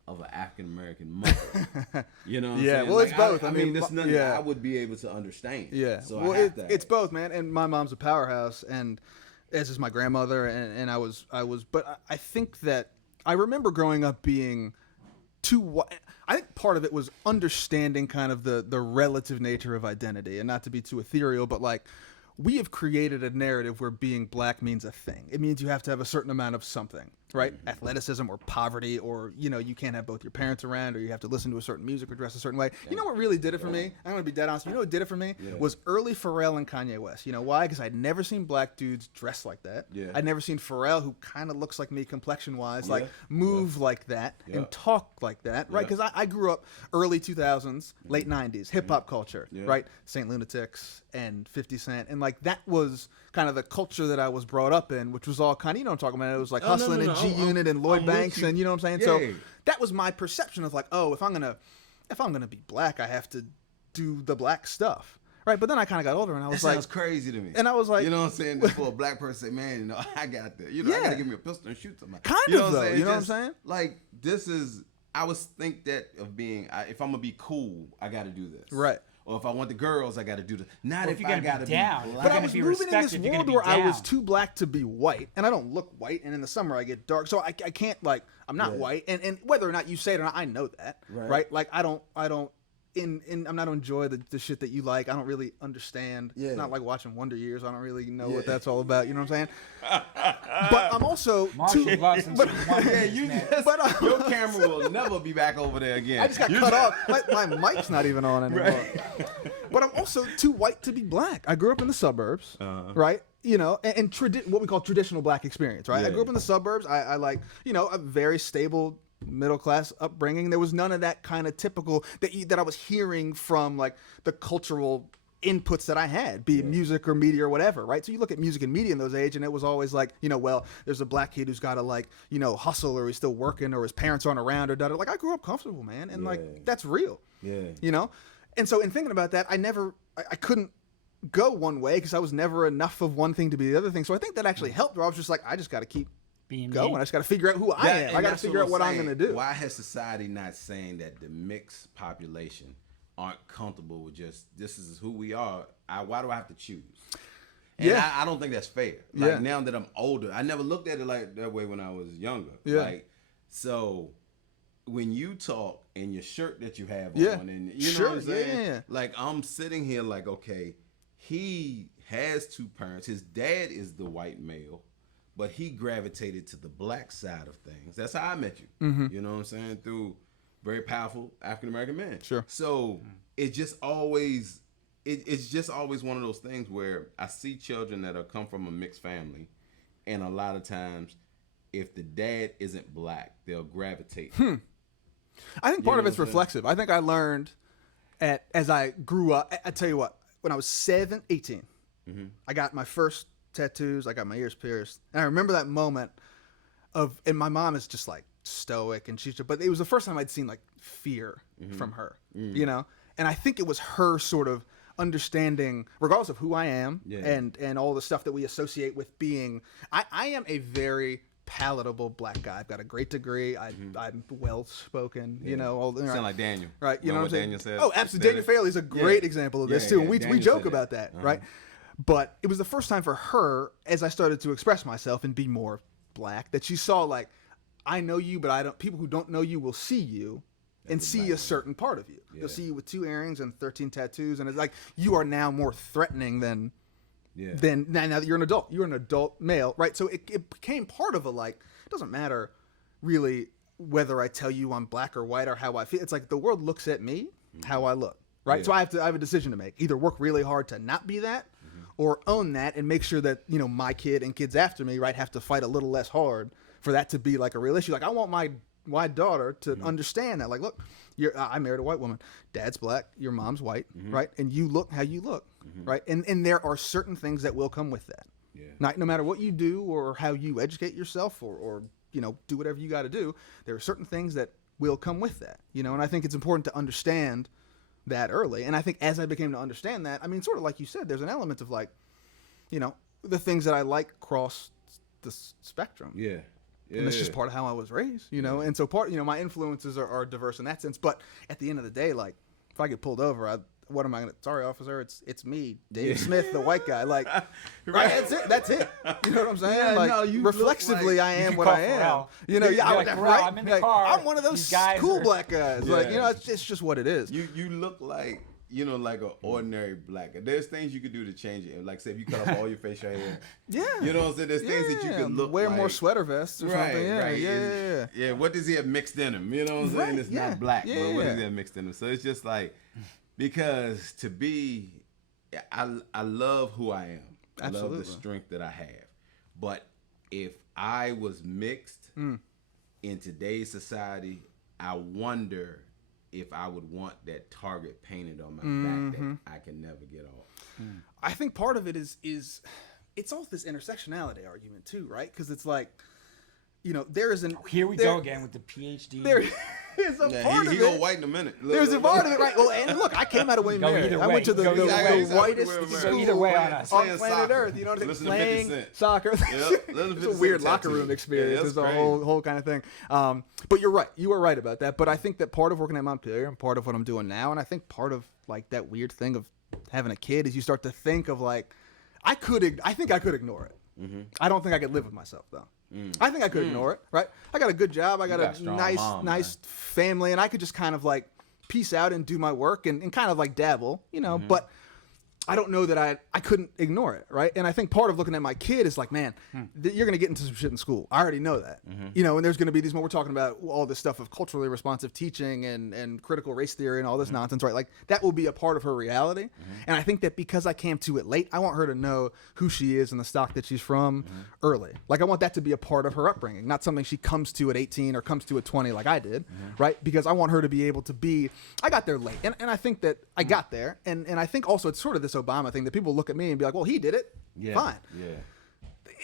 of an African American mother? You know what I'm saying? Well, like, it's both. I mean, this nothing I would be able to understand. Yeah. So well, I have to. it's both, man. And my mom's a powerhouse, and as is my grandmother, and I was, but I think that I remember growing up being too. I think part of it was understanding kind of the relative nature of identity, and not to be too ethereal, but like, we have created a narrative where being black means a thing. It means you have to have a certain amount of something, right? Athleticism or poverty, or, you know, you can't have both your parents around, or you have to listen to a certain music or dress a certain way. You know what really did it for me? I'm going to be dead honest. You know what did it for me? Was early Pharrell and Kanye West. You know why? Because I'd never seen black dudes dress like that. I'd never seen Pharrell, who kind of looks like me complexion-wise, like move like that and talk like that, right? Because I grew up early 2000s, late 90s, hip-hop culture, right? Saint Lunatics and 50 Cent, and like that was kind of the culture that I was brought up in, which was all kind of, you know what I'm talking about, it was like Hustling and G-Unit and Lloyd Banks, and you know what I'm saying? So that was my perception of like, oh, if I'm gonna be black, I have to do the black stuff, right? But then I kind of got older, and I was that like, sounds crazy to me. And I was like, you know what I'm saying? Just for a black person, man, you know, I got that. You know, I gotta give me a pistol and shoot somebody. Kind you know of what I'm though, saying? you know what I'm saying? Like, this is, I was think that of being, if I'm gonna be cool, I gotta do this, right? Or if I want the girls, I got to do this. Not if if you're I gonna got to be down. be black. But I gonna was be moving in this respected, you're gonna world be where I was down. too black to be white, and I don't look white, and in the summer I get dark, so I can't, like, I'm not white, and whether or not you say it or not, I know that, right? Like, I don't I'm not enjoy the shit that you like. I don't really understand. It's not like watching Wonder Years. I don't really know what that's all about. You know what I'm saying? But I'm also Martial lessons from Wonder Yeah, Years, you man. just, your camera will never be back over there again. I just got cut off. My mic's not even on anymore. But I'm also too white to be black. I grew up in the suburbs, right? You know, and what we call traditional black experience, right? I grew up in the suburbs. I like, you know, a very stable middle class upbringing. There was none of that kind of typical that I was hearing from like the cultural inputs that I had, be it music or media or whatever, right? So you look at music and media in those age, and it was always like, you know, well, there's a black kid who's got to like, you know, hustle, or he's still working, or his parents aren't around, or like I grew up comfortable, man, and like that's real, you know. And so in thinking about that, I couldn't go one way because I was never enough of one thing to be the other thing. So I think that actually helped. Where I was just like, I just got to keep Being going. me. I just got to figure out who I am. I got to figure out what I'm going to do. Why has society not saying that the mixed population aren't comfortable with just, this is who we are? Why do I have to choose? And I don't think that's fair. Like now that I'm older, I never looked at it like that way when I was younger. Like, so when you talk and your shirt that you have on, and you know what I'm saying? Like, I'm sitting here like, okay, he has two parents. His dad is the white male, but he gravitated to the black side of things. That's how I met you. You know what I'm saying? Through very powerful African-American men. So it's just always, it's just always one of those things where I see children that have come from a mixed family, and a lot of times, if the dad isn't black, they'll gravitate. I think part of it's reflexive. I think I learned as I grew up, I tell you what, when I was 18, I got my first tattoos. I got my ears pierced. And I remember that moment and my mom is just like stoic, and but it was the first time I'd seen like fear from her, you know? And I think it was her sort of understanding, regardless of who I am and all the stuff that we associate with being, I am a very palatable black guy. I've got a great degree. I'm well spoken. You know, sound like Daniel, right? You know what Daniel said? Oh, absolutely. Daniel Faley's a great example of this too. And we joke about that, right? But it was the first time for her, as I started to express myself and be more black, that she saw like, I know you, but I don't. People who don't know you will see you and see a certain part of you. They'll see you with 2 earrings and 13 tattoos, and it's like you are now more threatening than now that you're an adult. You're an adult male, right? So it became part of a like. It doesn't matter really whether I tell you I'm black or white or how I feel. It's like the world looks at me how I look, right? So I have a decision to make. Either work really hard to not be that, or own that and make sure that, you know, my kid and kids after me, right, have to fight a little less hard for that to be like a real issue. Like I want my daughter to understand that, like, look, I married a white woman. Dad's black. Your mom's white, right? And you look how you look, right? And there are certain things that will come with that. No matter what you do or how you educate yourself or you know, do whatever you got to do, there are certain things that will come with that, you know? And I think it's important to understand that early. And I think as I became to understand that, I mean, sort of like you said, there's an element of like, you know, the things that I like cross the spectrum. And it's just part of how I was raised, you know? And so you know, my influences are diverse in that sense. But at the end of the day, like, if I get pulled over, what am I going to, sorry, officer, it's me, Dave Smith, the white guy. Like, right, that's it. You know what I'm saying? Like, no, reflexively, I am what I am. You know, like, right? I'm in the car. I'm one of those cool black guys. Like, you know, it's just what it is. You look like, you know, like an ordinary black guy. There's things you could do to change it. Like, say, if you cut off all your facial hair. You know what I'm saying? There's things that you could look wear like. more sweater vests or something. Yeah. What does he have mixed in him? You know what I'm saying? It's not black, but what does he have mixed in him? So it's just like, because to be, I love who I am. Absolutely. I love the strength that I have. But if I was mixed in today's society, I wonder if I would want that target painted on my back that I can never get off. I think part of it is it's all this intersectionality argument too, right? Because it's like, you know, there is an here we go again with the PhD. There is a part of it. He gonna white in a minute. There's a part of it, right? Well, and look, I came out of Wayne Mary. I went to the whitest school either way on us. On planet Earth. You know what I'm saying? Playing soccer. It's a weird locker room experience. It's a whole kind of thing. But you're right. You are right about that. But I think that part of working at Montpelier and part of what I'm doing now, and I think part of like that weird thing of having a kid is you start to think of like, I think I could ignore it. I don't think I could live with myself though. I think I could ignore it, right? I got a good job. I got a nice family, and I could just kind of like peace out and do my work and kind of like dabble, you know, but I don't know that I couldn't ignore it, right? And I think part of looking at my kid is like, man, you're going to get into some shit in school. I already know that, you know, and there's going to be these, we're talking about all this stuff of culturally responsive teaching and critical race theory and all this nonsense, right? Like that will be a part of her reality. And I think that because I came to it late, I want her to know who she is and the stock that she's from early. Like I want that to be a part of her upbringing, not something she comes to at 18 or comes to at 20 like I did, right? Because I want her to be able to be, I got there late. And I think that I got there. And I think also it's sort of this Obama thing that people look at me and be like, well, he did it. Fine.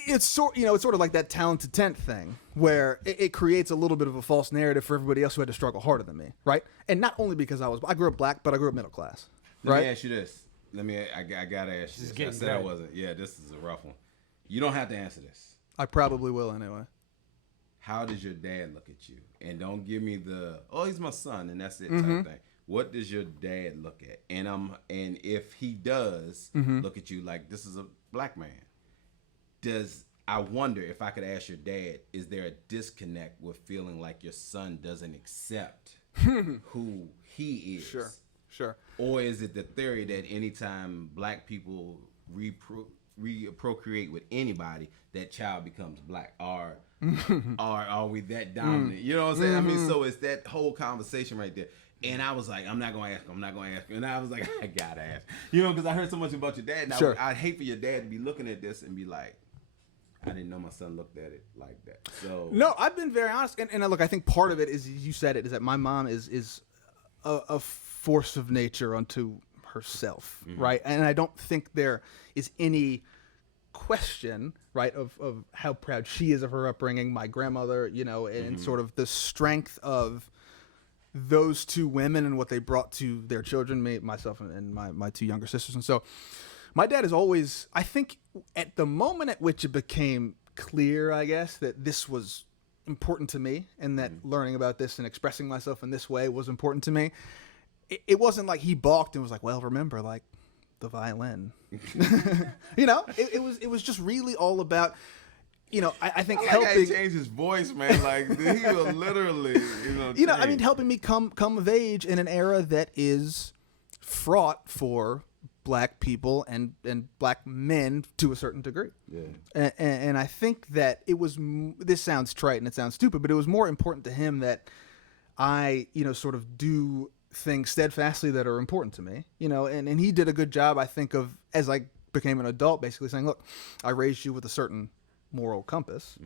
It's sort of like that talented tent thing where it creates a little bit of a false narrative for everybody else who had to struggle harder than me, right? And not only because I grew up black, but I grew up middle class. Let me ask you this. I gotta ask you this. I said I wasn't. Yeah, this is a rough one. You don't have to answer this. I probably will anyway. How does your dad look at you? And don't give me he's my son and that's it type thing. What does your dad look at? And if he does look at you like this is a black man, I wonder if I could ask your dad, is there a disconnect with feeling like your son doesn't accept who he is? Sure. Or is it the theory that anytime black people procreate with anybody, that child becomes black? Or are we that dominant? You know what I'm saying? I mean, so it's that whole conversation right there. And I was like, I'm not going to ask him. And I was like, I got to ask. You know, because I heard so much about your dad. And I'd hate for your dad to be looking at this and be like, I didn't know my son looked at it like that. So no, I've been very honest. And look, I think part of it is, you said it, is that my mom is a force of nature unto herself, right? And I don't think there is any question, right, of how proud she is of her upbringing, my grandmother, you know, and sort of the strength of those two women and what they brought to their children, myself and my two younger sisters. And so my dad is always, I think at the moment at which it became clear, I guess, that this was important to me and that learning about this and expressing myself in this way was important to me, it wasn't like he balked and was like, well, remember, like, the violin. You know, it was just really all about, you know, I think helping. He changed his voice, man. Like he will literally, you know, I mean, helping me come of age in an era that is fraught for black people and black men to a certain degree. Yeah. And I think that it was. This sounds trite and it sounds stupid, but it was more important to him that I, you know, sort of do things steadfastly that are important to me, you know, and he did a good job, I think, of, as I became an adult, basically saying, look, I raised you with a certain moral compass.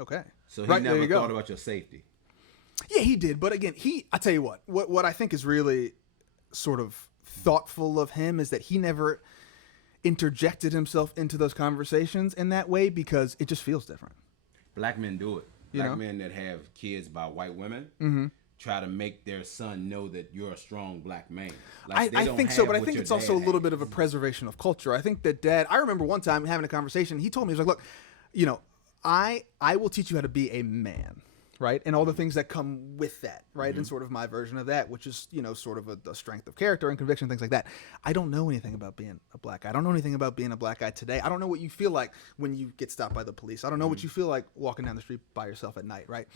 Okay. So he never thought about your safety. Yeah, he did. But again, I tell you what I think is really sort of thoughtful of him is that he never interjected himself into those conversations in that way because it just feels different. Black men do it. Black men that have kids by white women try to make their son know that you're a strong black man. Like I think so, but I think it's also a little bit of a preservation of culture. I think that Dad, I remember one time having a conversation, he told me, he was like, look, you know, I will teach you how to be a man, right? And all the things that come with that, right? And sort of my version of that, which is, you know, sort of a strength of character and conviction, things like that. I don't know anything about being a black guy. I don't know anything about being a black guy today. I don't know what you feel like when you get stopped by the police. I don't know what you feel like walking down the street by yourself at night, right?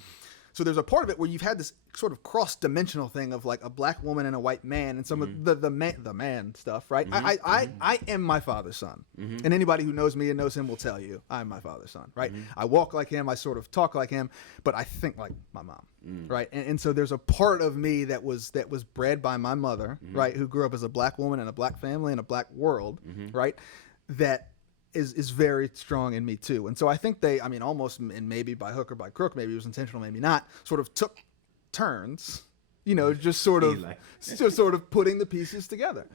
So there's a part of it where you've had this sort of cross-dimensional thing of like a black woman and a white man and some of the man stuff, right? I am my father's son. And anybody who knows me and knows him will tell you I'm my father's son, right? I walk like him, I sort of talk like him, but I think like my mom, right? And so there's a part of me that was bred by my mother, right, who grew up as a black woman in a black family in a black world, right, that is very strong in me too. And so I think they, I mean, almost, and maybe by hook or by crook, maybe it was intentional, maybe not, sort of took turns, you know, just sort of putting the pieces together.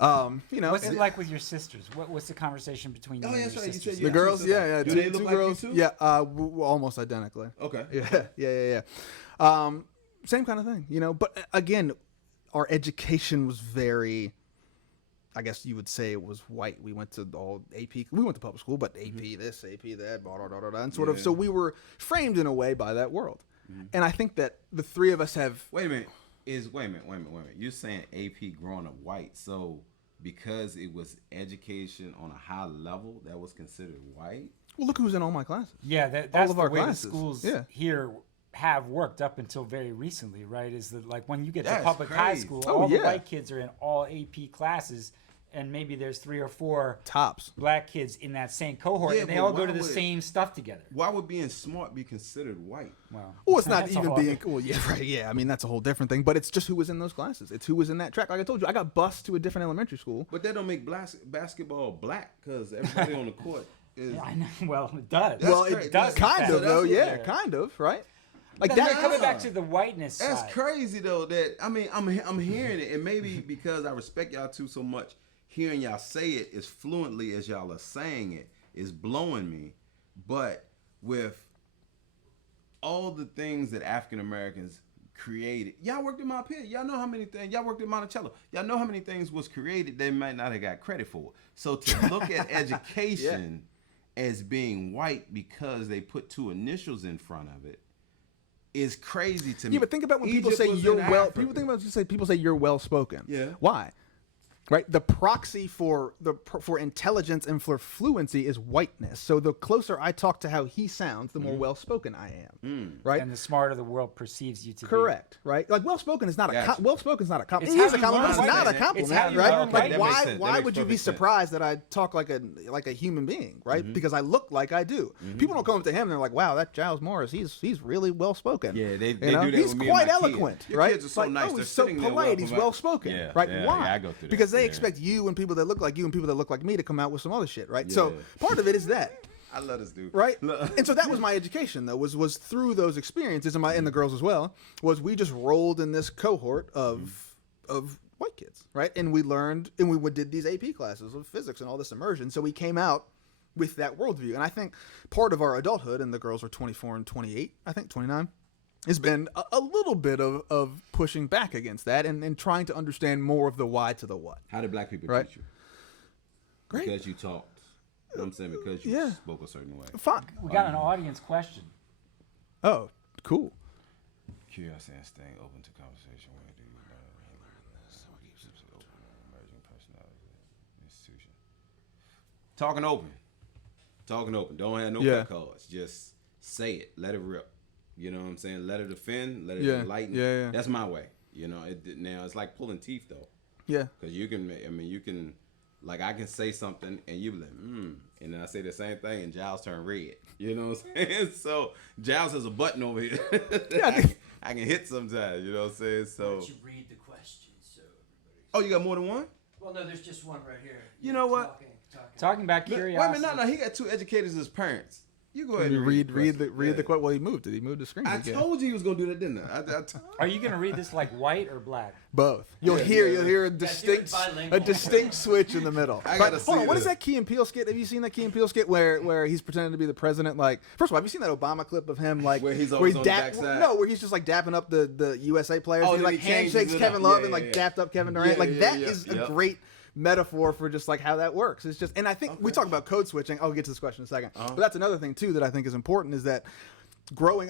You know, what's it like with your sisters? What's the conversation between you and your sisters? The girls, yeah, Do they look two like you girls, too? yeah, almost identically. Okay. Yeah. Same kind of thing, you know. But again, our education was very, I guess you would say it was white. We went to all AP. We went to public school, but AP this, AP that, blah, blah, blah, blah, and sort of. So we were framed in a way by that world. And I think that the three of us have. Wait a minute. You're saying AP growing up white, so because it was education on a high level, that was considered white? Well, look who's in all my classes. Yeah, that's all of the our way classes. the schools here have worked up until very recently, right? Is that like when you get to That's public high crazy. school, Oh, all the yeah. white kids are in all AP classes, and maybe there's 3 or 4 Tops. black kids in that same cohort, Yeah, and they but all go why to the would- same stuff together. Why would being smart be considered white? Wow. Well, it's not That's a even whole being. other- Well, yeah, right. Yeah, I mean that's a whole different thing. But it's just who was in those classes. It's who was in that track. Like I told you, I got bused to a different elementary school. But that don't make basketball black because everybody on the court is. I know. Well, it does. Well, crazy. it does kind So of though. that's- Yeah, kind of. Right. Like That's that. coming back to the whiteness That's side. crazy though. That I mean, I'm hearing it, and maybe because I respect y'all two so much, hearing y'all say it as fluently as y'all are saying it is blowing me. But with all the things that African Americans created, y'all worked in Montpelier. Y'all know how many things. Y'all worked in Monticello. Y'all know how many things was created they might not have got credit for. So to look at education as being white because they put 2 initials in front of it is crazy to me. Yeah, but think about when people Egypt say was you're in well. Africa. People say you're well spoken. Yeah. Why? Right. The proxy for intelligence and for fluency is whiteness. So the closer I talk to how he sounds, the more well spoken I am. Right. And the smarter the world perceives you to be. Correct. Right. Like well spoken is not a Gotcha. well spoken is not a compliment. It's It is how a you compliment. learn It's not a whiteness. It's how compliment. you Right. learn Like whiteness. That makes sense. That why makes would you be perfect sense. surprised that I talk like a human being? Right. Because I look like I do. People don't come up to him and they're like, wow, that Giles Morris, he's really well spoken. Yeah, they You do know? that He's with me and quite my kids. eloquent. Your Right. kids are so Like, nice. oh, They're he's so sitting there polite. He's well well spoken. Yeah, Right. yeah, Why? yeah, I go through that. Because they Yeah. expect you and people that look like you and people that look like me to come out with some other shit. Right. So Yeah. part of it is that. I love this dude. Right? And so that was my education, though, was through those experiences, and the girls as well, was we just rolled in this cohort of white kids, right? And we learned, and we did these AP classes of physics and all this immersion. So we came out with that worldview. And I think part of our adulthood, and the girls are 24 and 28, I think 29, has been a little bit of pushing back against that and trying to understand more of the why to the what. How did black people Right. treat you? Great. Because you talked. You know what I'm saying? Because you spoke a certain way. Fine. We got an audience question. Oh, cool. Curiosity and staying open to conversation. Where do you learn this? What keeps it open? Emerging personality, institution. Talking open. Talking open. Don't have no cut cards. Just say it. Let it rip. You know what I'm saying? Let it offend. Let it enlighten. Yeah. That's my way. You know. Now it's like pulling teeth though. Yeah. Because you can. I mean, you can. Like I can say something and you be like, and then I say the same thing and Giles turn red. You know what I'm saying? So Giles has a button over here. I can hit sometimes. You know what I'm saying? So. Why don't you read the question so everybody? Oh, you got more than one? Well, no, there's just one right here. You know what? Talking about Wait a curiosity. minute, no, he got two educators as parents. You go ahead You and read the question. quote. Well, he moved. Did he move the screen? I again? told you he was gonna do that, didn't I? Are you gonna read this like white or black? Both. You'll hear a distinct bilingual. switch in the middle. I But gotta hold on, see what is this. that Key and Peele skit? Have you seen that Key and Peele skit where he's pretending to be the president? Like, first of all, have you seen that Obama clip of him like Where he's always on the backside? No, where he's just like dapping up the USA players. Oh, And he then like he changes handshakes it Kevin up. Love Yeah, and like yeah. dapped up Kevin Durant. Yeah, Like yeah, that yeah, is yeah. a great metaphor for just like how that works. It's just, and I think we talk about code switching. I'll get to this question in a second. But that's another thing too that I think is important is that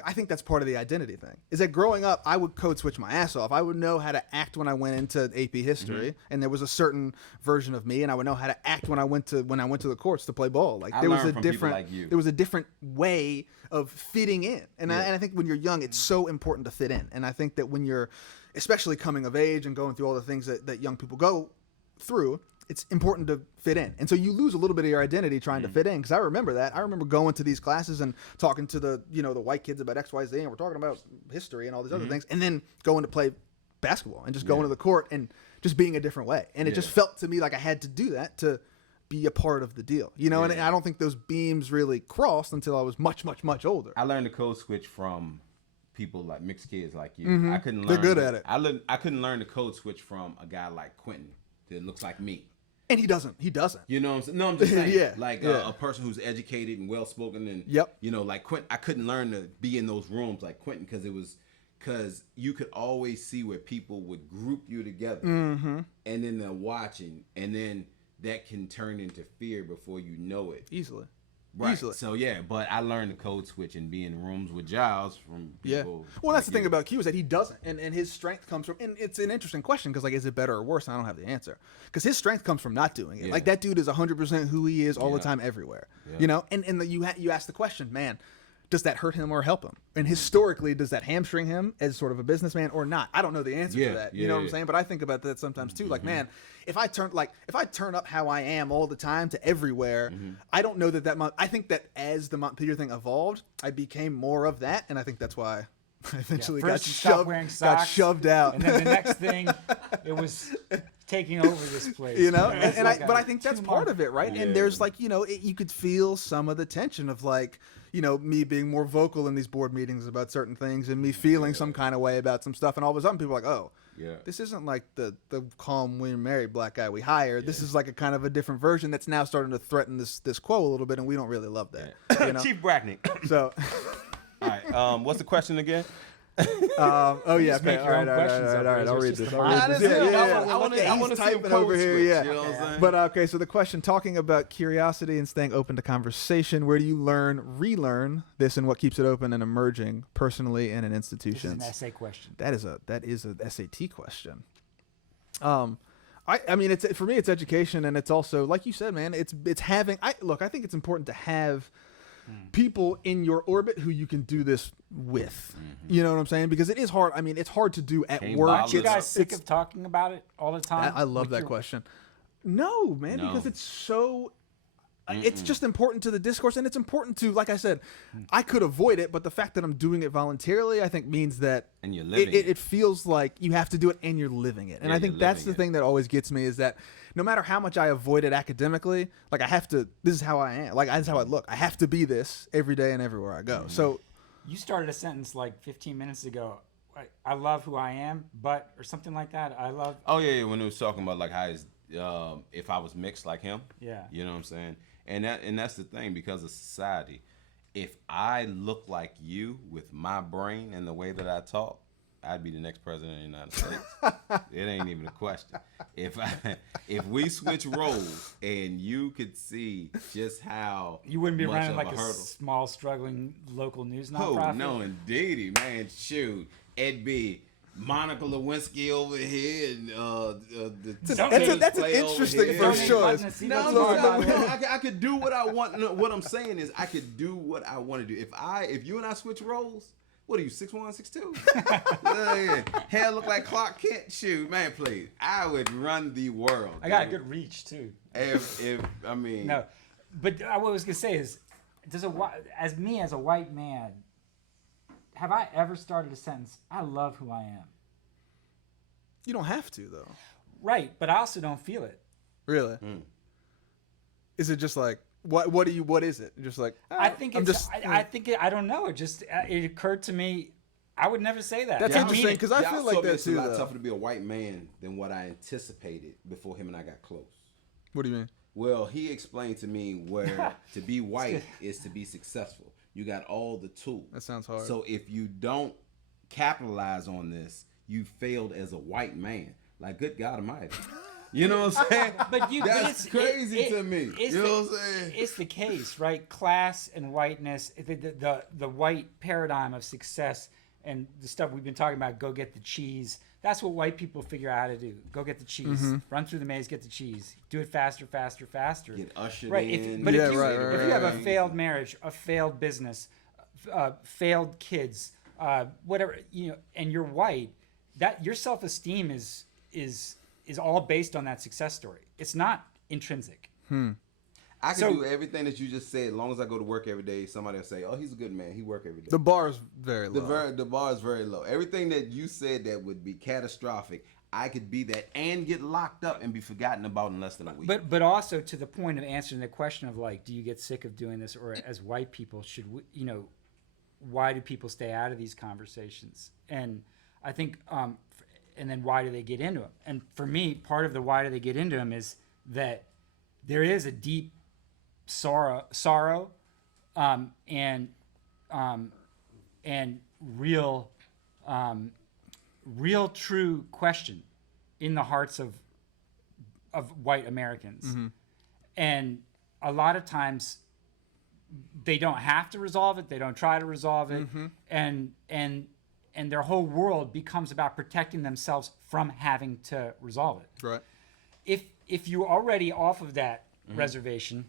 I think that's part of the identity thing. Is that growing up, I would code switch my ass off. I would know how to act when I went into AP history, and there was a certain version of me, and I would know how to act when I went to the courts to play ball. Like I there was learned a from people different, like you. there was a different way of fitting in, and I think when you're young, it's so important to fit in. And I think that when you're, especially coming of age and going through all the things that young people go through, it's important to fit in. And so you lose a little bit of your identity trying to fit in. Because I remember that. I remember going to these classes and talking to the white kids about X, Y, Z, and we're talking about history and all these other things, and then going to play basketball and just going to the court and just being a different way. And it just felt to me like I had to do that to be a part of the deal. And I don't think those beams really crossed until I was much, much, much older. I learned the code switch from people like mixed kids like you. I couldn't learn. They're good at it. I couldn't learn the code switch from a guy like Quentin that looks like me. And he doesn't. You know what I'm saying? No, I'm just saying. Yeah, Like yeah. a person who's educated and well spoken and Yep. like Quentin. I couldn't learn to be in those rooms like Quentin because you could always see where people would group you together, and then they're watching, and then that can turn into fear before you know it. Easily. Right. Easily. So but I learned the code switch and be in rooms with Giles from people. Well, that's like the thing you. about Q is that he doesn't, and his strength comes from. And it's an interesting question because, like, is it better or worse? I don't have the answer because his strength comes from not doing it. Yeah. Like that dude is 100% who he is all the Yeah. time, everywhere. Yeah. And you ask the question, man, does that hurt him or help him? And historically, does that hamstring him as sort of a businessman or not? I don't know the answer to that. You know what I'm saying? But I think about that sometimes too. Like, man, if I turn up how I am all the time to everywhere, I don't know that I think that as the Montpelier thing evolved, I became more of that, and I think that's why I eventually First you stopped wearing socks, shoved out. and then the next thing, it was taking over this place. And It's I think that's part of it, right? Yeah. And there's like, you could feel some of the tension of like, me being more vocal in these board meetings about certain things and me feeling some kind of way about some stuff. And all of a sudden people are like, oh, this isn't like the calm, William married black guy we hired. This is like a kind of a different version that's now starting to threaten this quo a little bit. And we don't really love that. Chief Brackney. So, All right. What's the question again? oh yeah, just make okay. your All own right, questions up, all right. I'll it's read just this. a I'll read mod. this. I want to see him typing code over here. switch, Yeah. You know what I'm saying? But okay, so the question, talking about curiosity and staying open to conversation, where do you relearn this, and what keeps it open and emerging personally and in This is institutions? an essay question. That is a SAT question. I mean, for me, it's education, and it's also, like you said, man, it's having. I think it's important to have people in your orbit who you can do this with. You know what I'm saying? Because it is hard. I mean, it's hard to do at Came work. Bob Aren't you It's- guys sick of talking about it all the time? I love With that your- question. No, man, No. because it's so. it's just important to the discourse, and it's important to, like I said, I could avoid it, but the fact that I'm doing it voluntarily, I think means that And you're living it feels like you have to do it and you're living it. And Yeah, I think you're that's the living thing that always gets me is that no matter how much I avoid it academically, like I have to, this is how I am. Like that's how I look. I have to be this every day and everywhere I go. So You started a sentence like 15 minutes ago. I love who I am, but, or something like that. I love. Oh yeah, when it was talking about like how his, if I was mixed like him. Yeah. You know what I'm saying? And that's the thing, because of society. If I look like you with my brain and the way that I talk, I'd be the next president of the United States. It ain't even a question. If we switch roles and you could see just how You wouldn't be much running of like a hurdle. small, struggling local news Oh nonprofit. no, indeedy, man. Shoot, it'd be Monica Lewinsky over here and that's an interesting first choice. I could do what I want. No, what I'm saying is I could do what I want to do. If you and I switch roles, what are you, 6'1", 6'2"? Hair look like Clark Kent. Shoot, man, please. I would run the world. I got a dude. good reach too. If I mean, No, but what I was gonna say is, as a white man, have I ever started a sentence? I love who I am. You don't have to though. Right, but I also don't feel it. Really? Is it just like what is it? Just like I think I'm it's. just. I think I don't know. It occurred to me. I would never say that. That's I mean interesting it. because I feel like that it's too. a lot Though. tougher to be a white man than what I anticipated before him and I got close. What do you mean? Well, he explained to me where to be white is to be successful. You got all the tools. That sounds hard. So if you don't capitalize on this, you failed as a white man. Like, good God Almighty. You know what I'm saying? That's crazy to me. You know what I'm saying? It's the case, right? Class and whiteness, the white paradigm of success and the stuff we've been talking about, go get the cheese. That's what white people figure out how to do. Go get the cheese. Run through the maze, get the cheese. Do it faster, faster, faster. Get ushered right. in. But Yeah, if you have a right. failed marriage, a failed business, failed kids, whatever, and you're white, that your self-esteem is all based on that success story. It's not intrinsic. I can do everything that you just said. As long as I go to work every day, somebody will say, "Oh, he's a good man. He work every day." The bar is very low. The bar is very low. Everything that you said that would be catastrophic, I could be that and get locked up and be forgotten about in less than a week. But also to the point of answering the question of like, do you get sick of doing this, or as white people should we, why do people stay out of these conversations? And I think, and then why do they get into them? And for me, part of the why do they get into them is that there is a deep sorrow, and real true question in the hearts of white Americans. And a lot of times they don't have to resolve it. They don't try to resolve it. And their whole world becomes about protecting themselves from having to resolve it. Right. If you're already off of that reservation,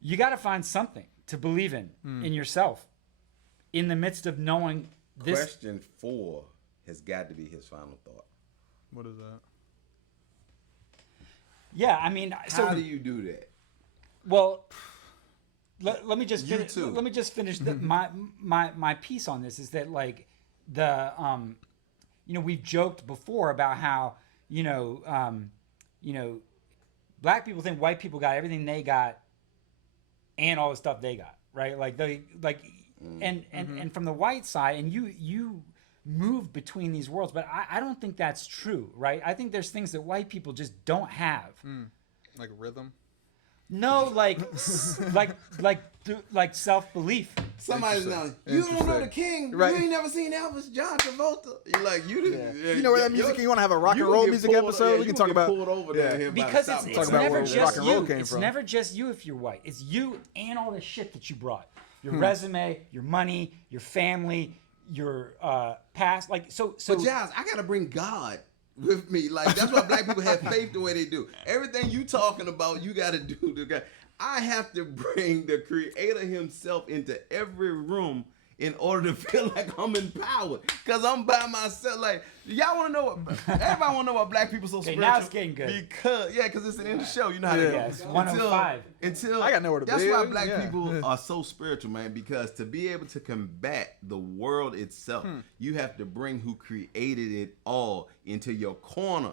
you got to find something to believe in yourself, in the midst of knowing this. Question 4 has got to be his final thought. What is that? Yeah, I mean, so How do you do that? well, let me just You finish, too. let me just finish my piece on this. Is that like the we've joked before about how black people think white people got everything they got and all the stuff they got, right? Like and from the white side, and you move between these worlds, but I don't think that's true, right? I think there's things that white people just don't have. Like rhythm? No, like self-belief. Somebody's now, you don't know the king. Right. You ain't never seen Elvis, John Travolta. You're like, you didn't. You know where that music? You want to have a rock and roll music episode? We can talk about. Because it's Talk about never where rock just and roll you. came It's from. never just you if you're white. It's you and all the shit that you brought. Your resume, your money, your family, your past. Like so. But Giles, I gotta bring God with me. Like that's why black people have faith the way they do. Everything you talking about, you gotta do to God. I have to bring the Creator Himself into every room in order to feel like I'm empowered. Because I'm by myself. Like, y'all want to know what, everybody want to know why black people so spiritual. Now it's getting good. Because it's an end of the show. You know how to go. Yes, 105. Until I got nowhere to that's be. why black Yeah. people are so spiritual, man, because to be able to combat the world itself, you have to bring who created it all into your corner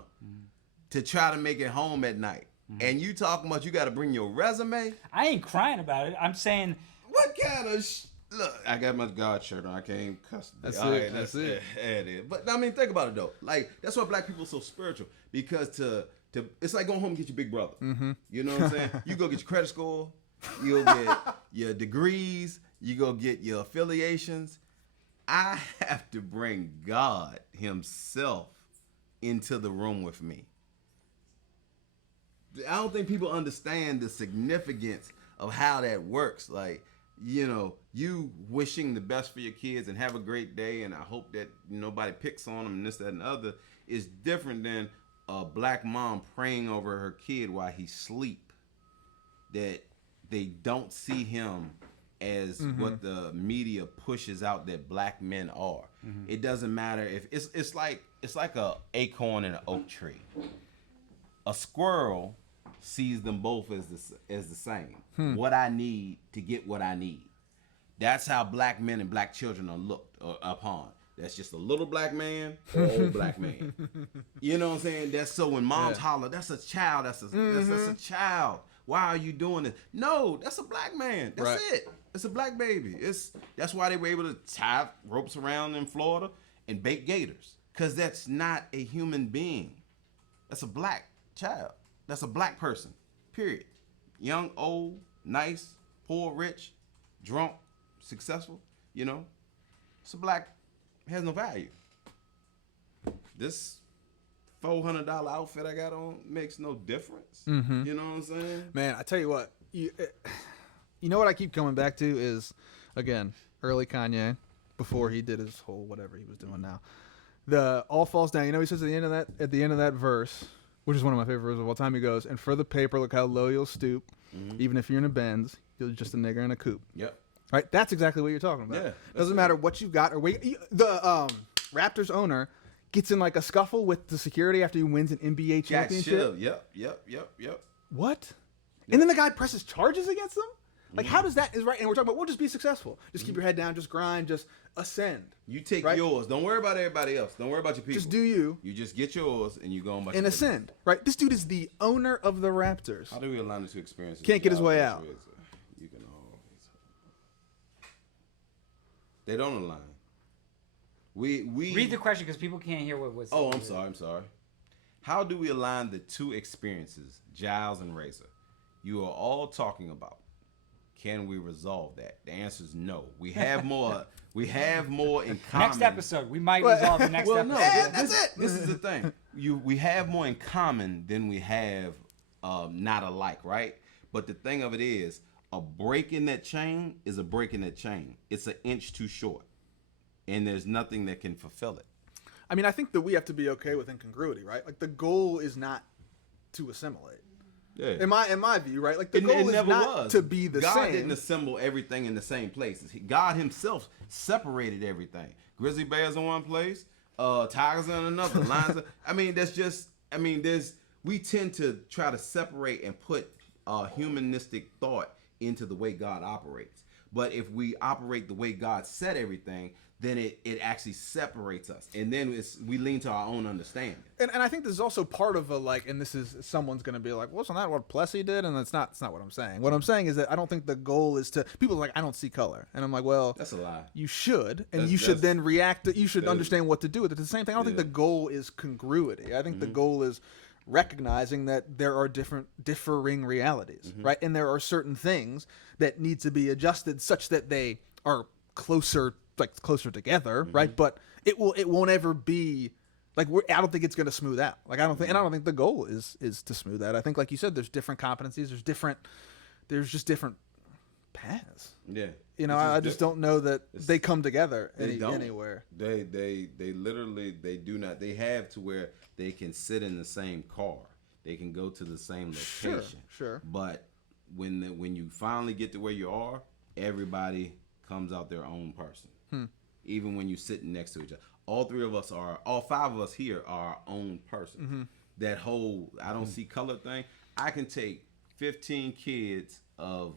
to try to make it home at night. And you talking about you got to bring your resume? I ain't crying about it. I'm saying, What kind of look? I got my God shirt on. I can't cuss. That's All it. right, That's it. Yeah, it is. But I mean, think about it though. Like that's why black people are so spiritual, because to it's like going home and get your big brother. You know what I'm saying? You go get your credit score. You go get your degrees. You go get your affiliations. I have to bring God Himself into the room with me. I don't think people understand the significance of how that works. Like, you know, you wishing the best for your kids and have a great day, and I hope that nobody picks on them and this, that, and the other, is different than a black mom praying over her kid while he sleep. That they don't see him as what the media pushes out that black men are. It doesn't matter if it's like a acorn and an oak tree. A squirrel sees them both as the same. What I need to get what I need. That's how black men and black children are looked upon. That's just a little black man or an old black man. You know what I'm saying? That's so when moms holler, that's a child. That's a child. Why are you doing this? No, that's a black man. That's it. It's a black baby. That's why they were able to tie ropes around in Florida and bake gators. Because that's not a human being. That's a black child. That's a black person. Period. Young, old, nice, poor, rich, drunk, successful. You know, it's a black. Has no value. This $400 outfit I got on makes no difference. You know what I'm saying? Man, I tell you what, you know what I keep coming back to is, again, early Kanye, before he did his whole whatever he was doing now. The all falls down. You know, he says at the end of that verse, which is one of my favorite verses of all time. He goes, "And for the paper, look how low you'll stoop. Even if you're in a Benz, you're just a nigger in a coupe." Yep. Right? That's exactly what you're talking about. Yeah, Doesn't matter what you got or where the Raptors owner gets in like a scuffle with the security after he wins an NBA championship. Yep. What? And then the guy presses charges against them? Like, how does that is right? And we're talking about, we'll just be successful. Just keep your head down, just grind, just ascend. You take right? yours. Don't worry about everybody else. Don't worry about your people. Just do you. You just get yours and you go on by And your ascend. Right? This dude is the owner of the Raptors. How do we align the two experiences? Can't get his way out. You can always. They don't align. We read the question because people can't hear what's. Oh, I'm sorry. How do we align the two experiences, Giles and Razor? You are all talking about. Can we resolve that? The answer is no. We have more. We have more in common. Next episode, we might resolve the next episode. No, that's it. This is the thing. We have more in common than we have not alike, right? But the thing of it is, a break in that chain is a break in that chain. It's an inch too short, and there's nothing that can fulfill it. I mean, I think that we have to be okay with incongruity, right? Like, the goal is not to assimilate. Yeah. In my view, right? Like, the goal is not to be the God same. didn't assemble everything in the same places. God Himself separated everything. Grizzly bears in one place, tigers in another, lions. We tend to try to separate and put humanistic thought into the way God operates. But if we operate the way God set everything, then it actually separates us, and then we lean to our own understanding. And I think this is also part of a, like, and this is, someone's going to be like, well, isn't that what Plessy did? And it's not what I'm saying. What I'm saying is that I don't think the goal is to, people are like, I don't see color. And I'm like, well, That's a lie. you should, and That's- you should that's- then react, you should understand what to do with it. It's the same thing. I don't think Yeah. the goal is congruity. I think the goal is recognizing that there are differing realities, right? And there are certain things that need to be adjusted such that they are closer together, right? But it won't ever be like, I don't think it's going to smooth out. Like, I don't think the goal is to smooth out. I think, like you said, there's different competencies, there's just different paths. Yeah. You know, I just don't know that they come together anywhere. They literally, they do not. They have to where they can sit in the same car. They can go to the same location. Sure. But when you finally get to where you are, everybody comes out their own person. Even when you're sitting next to each other. All five of us here are our own person. That whole I don't see color thing. I can take 15 kids of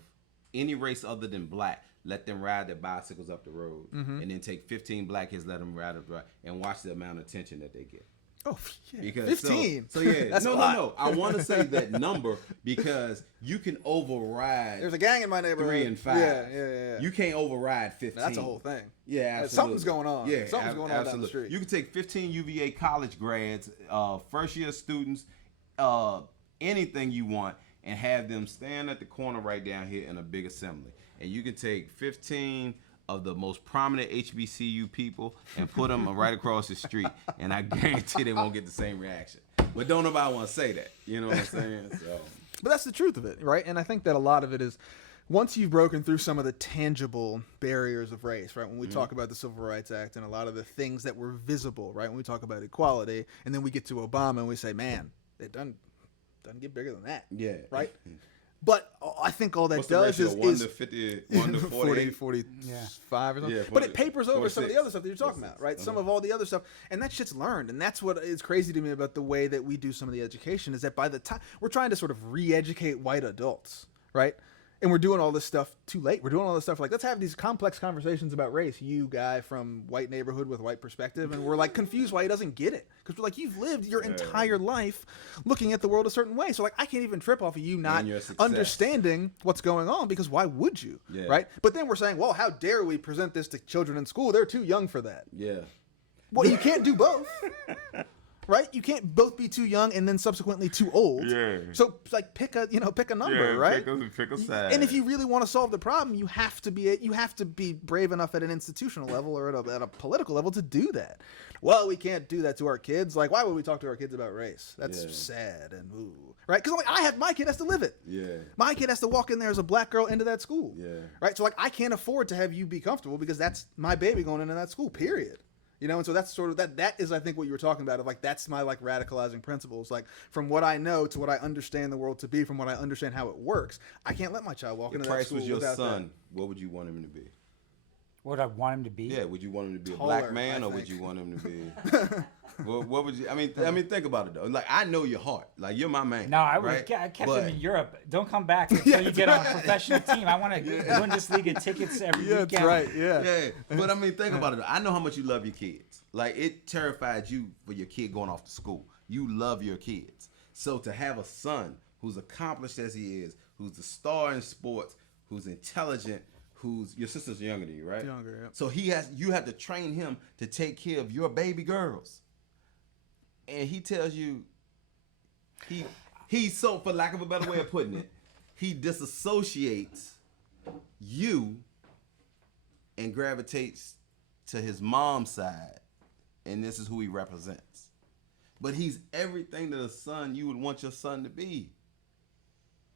any race other than black, let them ride their bicycles up the road, and then take 15 black kids, let them ride up the road, and watch the amount of attention that they get. Oh, yeah. Because 15. So yeah, That's a no. lot. I want to say that number because you can override. There's a gang in my neighborhood. 3 and 5. Yeah. You can't override 15. That's a whole thing. Yeah, absolutely. Something's going on. Yeah, Something's going on down the street. You can take 15 UVA college grads, first year students, anything you want, and have them stand at the corner right down here in a big assembly. And you can take 15 of the most prominent HBCU people and put them right across the street, and I guarantee they won't get the same reaction. But don't nobody want to say that. You know what I'm saying? So. But that's the truth of it, right? And I think that a lot of it is once you've broken through some of the tangible barriers of race, right? When we talk about the Civil Rights Act and a lot of the things that were visible, right? When we talk about equality, and then we get to Obama and we say, man, it doesn't get bigger than that. Yeah. Right? But I think all that What's does the ratio? is 1 to 50, 1 to 48? 45 or something. Yeah, but it papers over some of the 46. other stuff that you're talking about, right? 46. Some of all the other stuff. And that shit's learned. And that's what is crazy to me about the way that we do some of the education is that by the time we're trying to sort of re-educate white adults, right? And we're doing all this stuff too late. We're doing all this stuff like, let's have these complex conversations about race. You guy from white neighborhood with white perspective. And we're like confused why he doesn't get it. Because we're like, you've lived your entire life looking at the world a certain way. So like, I can't even trip off of you not your success. understanding what's going on because why would you? Yeah. Right? But then we're saying, well, how dare we present this to children in school? They're too young for that. Yeah. Well, you can't do both. Right? You can't both be too young and then subsequently too old. Yeah. So like pick a number, right? Pick a side. And if you really want to solve the problem, you have to be brave enough at an institutional level or at a political level to do that. Well, we can't do that to our kids. Like, why would we talk to our kids about race? That's sad and ooh, right? Because like my kid has to live it. Yeah. My kid has to walk in there as a black girl into that school. Yeah. Right. So like, I can't afford to have you be comfortable because that's my baby going into that school. Period. You know, and so that's sort of that is, I think, what you were talking about of like, that's my like radicalizing principles. Like from what I know to what I understand the world to be, from what I understand how it works, I can't let my child walk If into that Christ school was your without son, what would you want him to be? What would I want him to be? Yeah, would you want him to be a Taller, black man I or would think. you want him to be? What would you? I mean, think about it though. Like I know your heart. Like you're my man. No, I would. right? I kept But- him in Europe. Don't come back until you get on a professional team. I want to Bundesliga tickets every weekend. that's right. Yeah. Yeah, but I mean, think about it. I know how much you love your kids. Like it terrified you for your kid going off to school. You love your kids. So to have a son who's accomplished as he is, who's the star in sports, who's intelligent, who's your sister's younger than you, right? Younger, yeah. So you have to train him to take care of your baby girls. And he tells you he's so, for lack of a better way of putting it, he disassociates you and gravitates to his mom's side, and this is who he represents. But he's everything that a son you would want your son to be,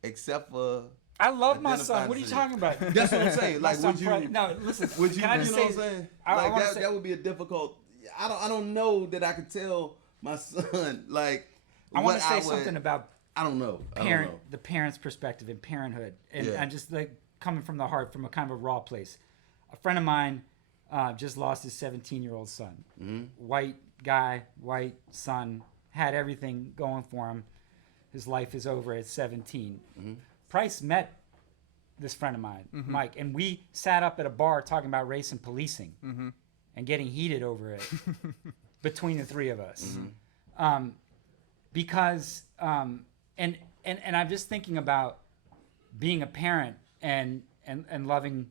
except for. I love my Identify son. What are you as a- talking about? That's what I'm saying. My Like, son would you? no, listen. Would you? Can I You just know say? what I'm saying? I Like wanna that. say- That would be a difficult. I don't know that I could tell my son like. I want what to say would- something about I don't know. the parent's perspective in parenthood, and Yeah. I'm just like coming from the heart, from a kind of a raw place. A friend of mine just lost his 17-year-old son. Mm-hmm. White guy, white son, had everything going for him. His life is over at 17. Mm-hmm. Price met this friend of mine, Mike, and we sat up at a bar talking about race and policing and getting heated over it between the three of us. Because and I'm just thinking about being a parent and loving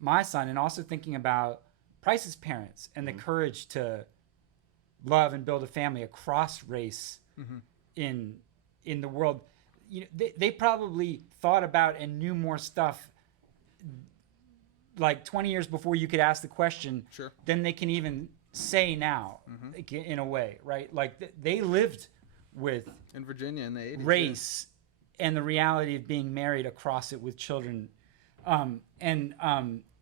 my son, and also thinking about Price's parents and the courage to love and build a family across race in the world. You know, they probably thought about and knew more stuff like 20 years before you could ask the question Sure. than they can even say now, like, in a way, right? Like they lived with In Virginia in the 80s. race and the reality of being married across it with children, and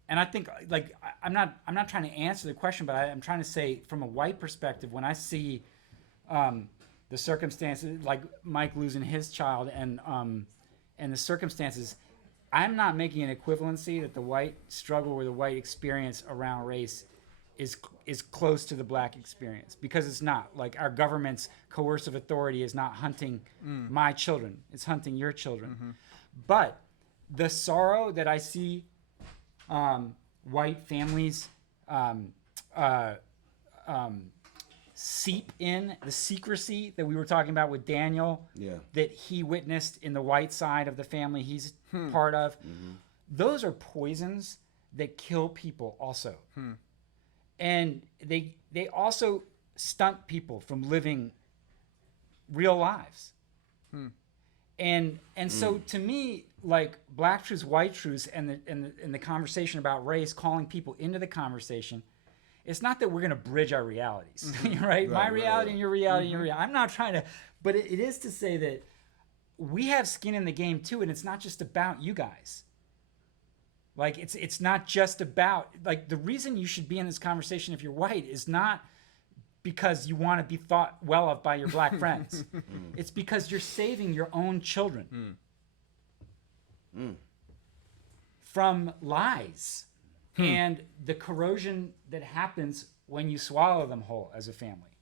I think, like, I'm not trying to answer the question, but I'm trying to say from a white perspective, when I see the circumstances, like Mike losing his child, and the circumstances, I'm not making an equivalency that the white struggle or the white experience around race is close to the black experience, because it's not. Like, our government's coercive authority is not hunting my children, it's hunting your children. But the sorrow that I see white families seep in, the secrecy that we were talking about with Daniel, that he witnessed in the white side of the family he's part of, those are poisons that kill people also. And they also stunt people from living real lives. And so to me, like, black truths, white truths, and the conversation about race, calling people into the conversation, it's not that we're going to bridge our realities, right? My reality and your reality and your reality. I'm not trying to, but it is to say that we have skin in the game too, and it's not just about you guys. Like, it's not just about, like, the reason you should be in this conversation if you're white is not because you want to be thought well of by your black friends. It's because you're saving your own children from lies and the corrosion that happens when you swallow them whole as a family.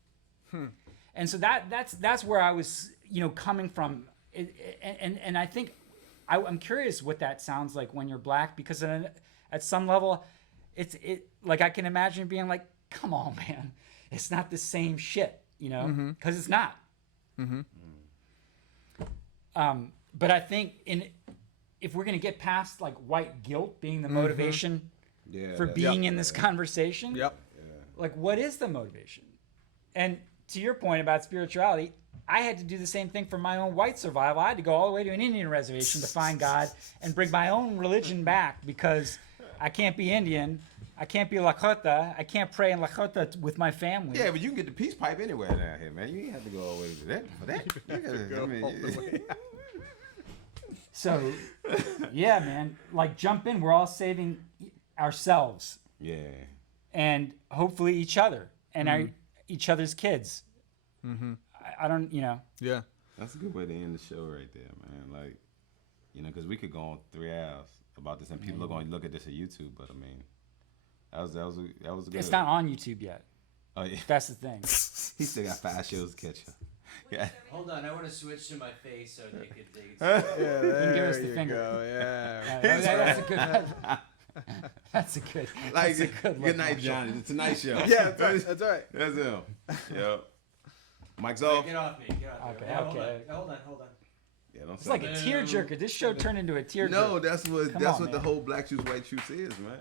And so that's where I was, coming from. And I think I'm curious what that sounds like when you're black, because at some level, it's like, I can imagine being like, come on, man, it's not the same shit, because it's not. But I think if we're gonna get past, like, white guilt being the motivation for being in this conversation, like, what is the motivation? And to your point about spirituality, I had to do the same thing for my own white survival. I had to go all the way to an Indian reservation to find God and bring my own religion back, because I can't be Indian, I can't be Lakota, I can't pray in Lakota with my family. Yeah, but you can get the peace pipe anywhere down here, man. You ain't have to go all the way to that for that. You gotta, So, yeah, man, like, jump in. We're all saving ourselves. Yeah. And hopefully each other and each other's kids. I don't, Yeah. That's a good way to end the show right there, man. Like, because we could go on 3 hours about this, and people are going to look at this on YouTube. But I mean, that was good. It's not on YouTube yet. Oh yeah. That's the thing. He still got 5 shows to catch up. Yeah. Hold on, I want to switch to my face so they could. Yeah, can give us there the you go. go. Yeah. That's a good. That's a good. Like, That's a good good night, Johnny. The Tonight Show. Yeah, that's right. That's him. Yep. Mike's Hey, off. get off me. Get off me. Okay, Hold okay. on. Yeah, don't It's like a tearjerker. This show turned into a tearjerker. No, that's what Come that's on, what the man. whole Black Truth, White Truth is, man.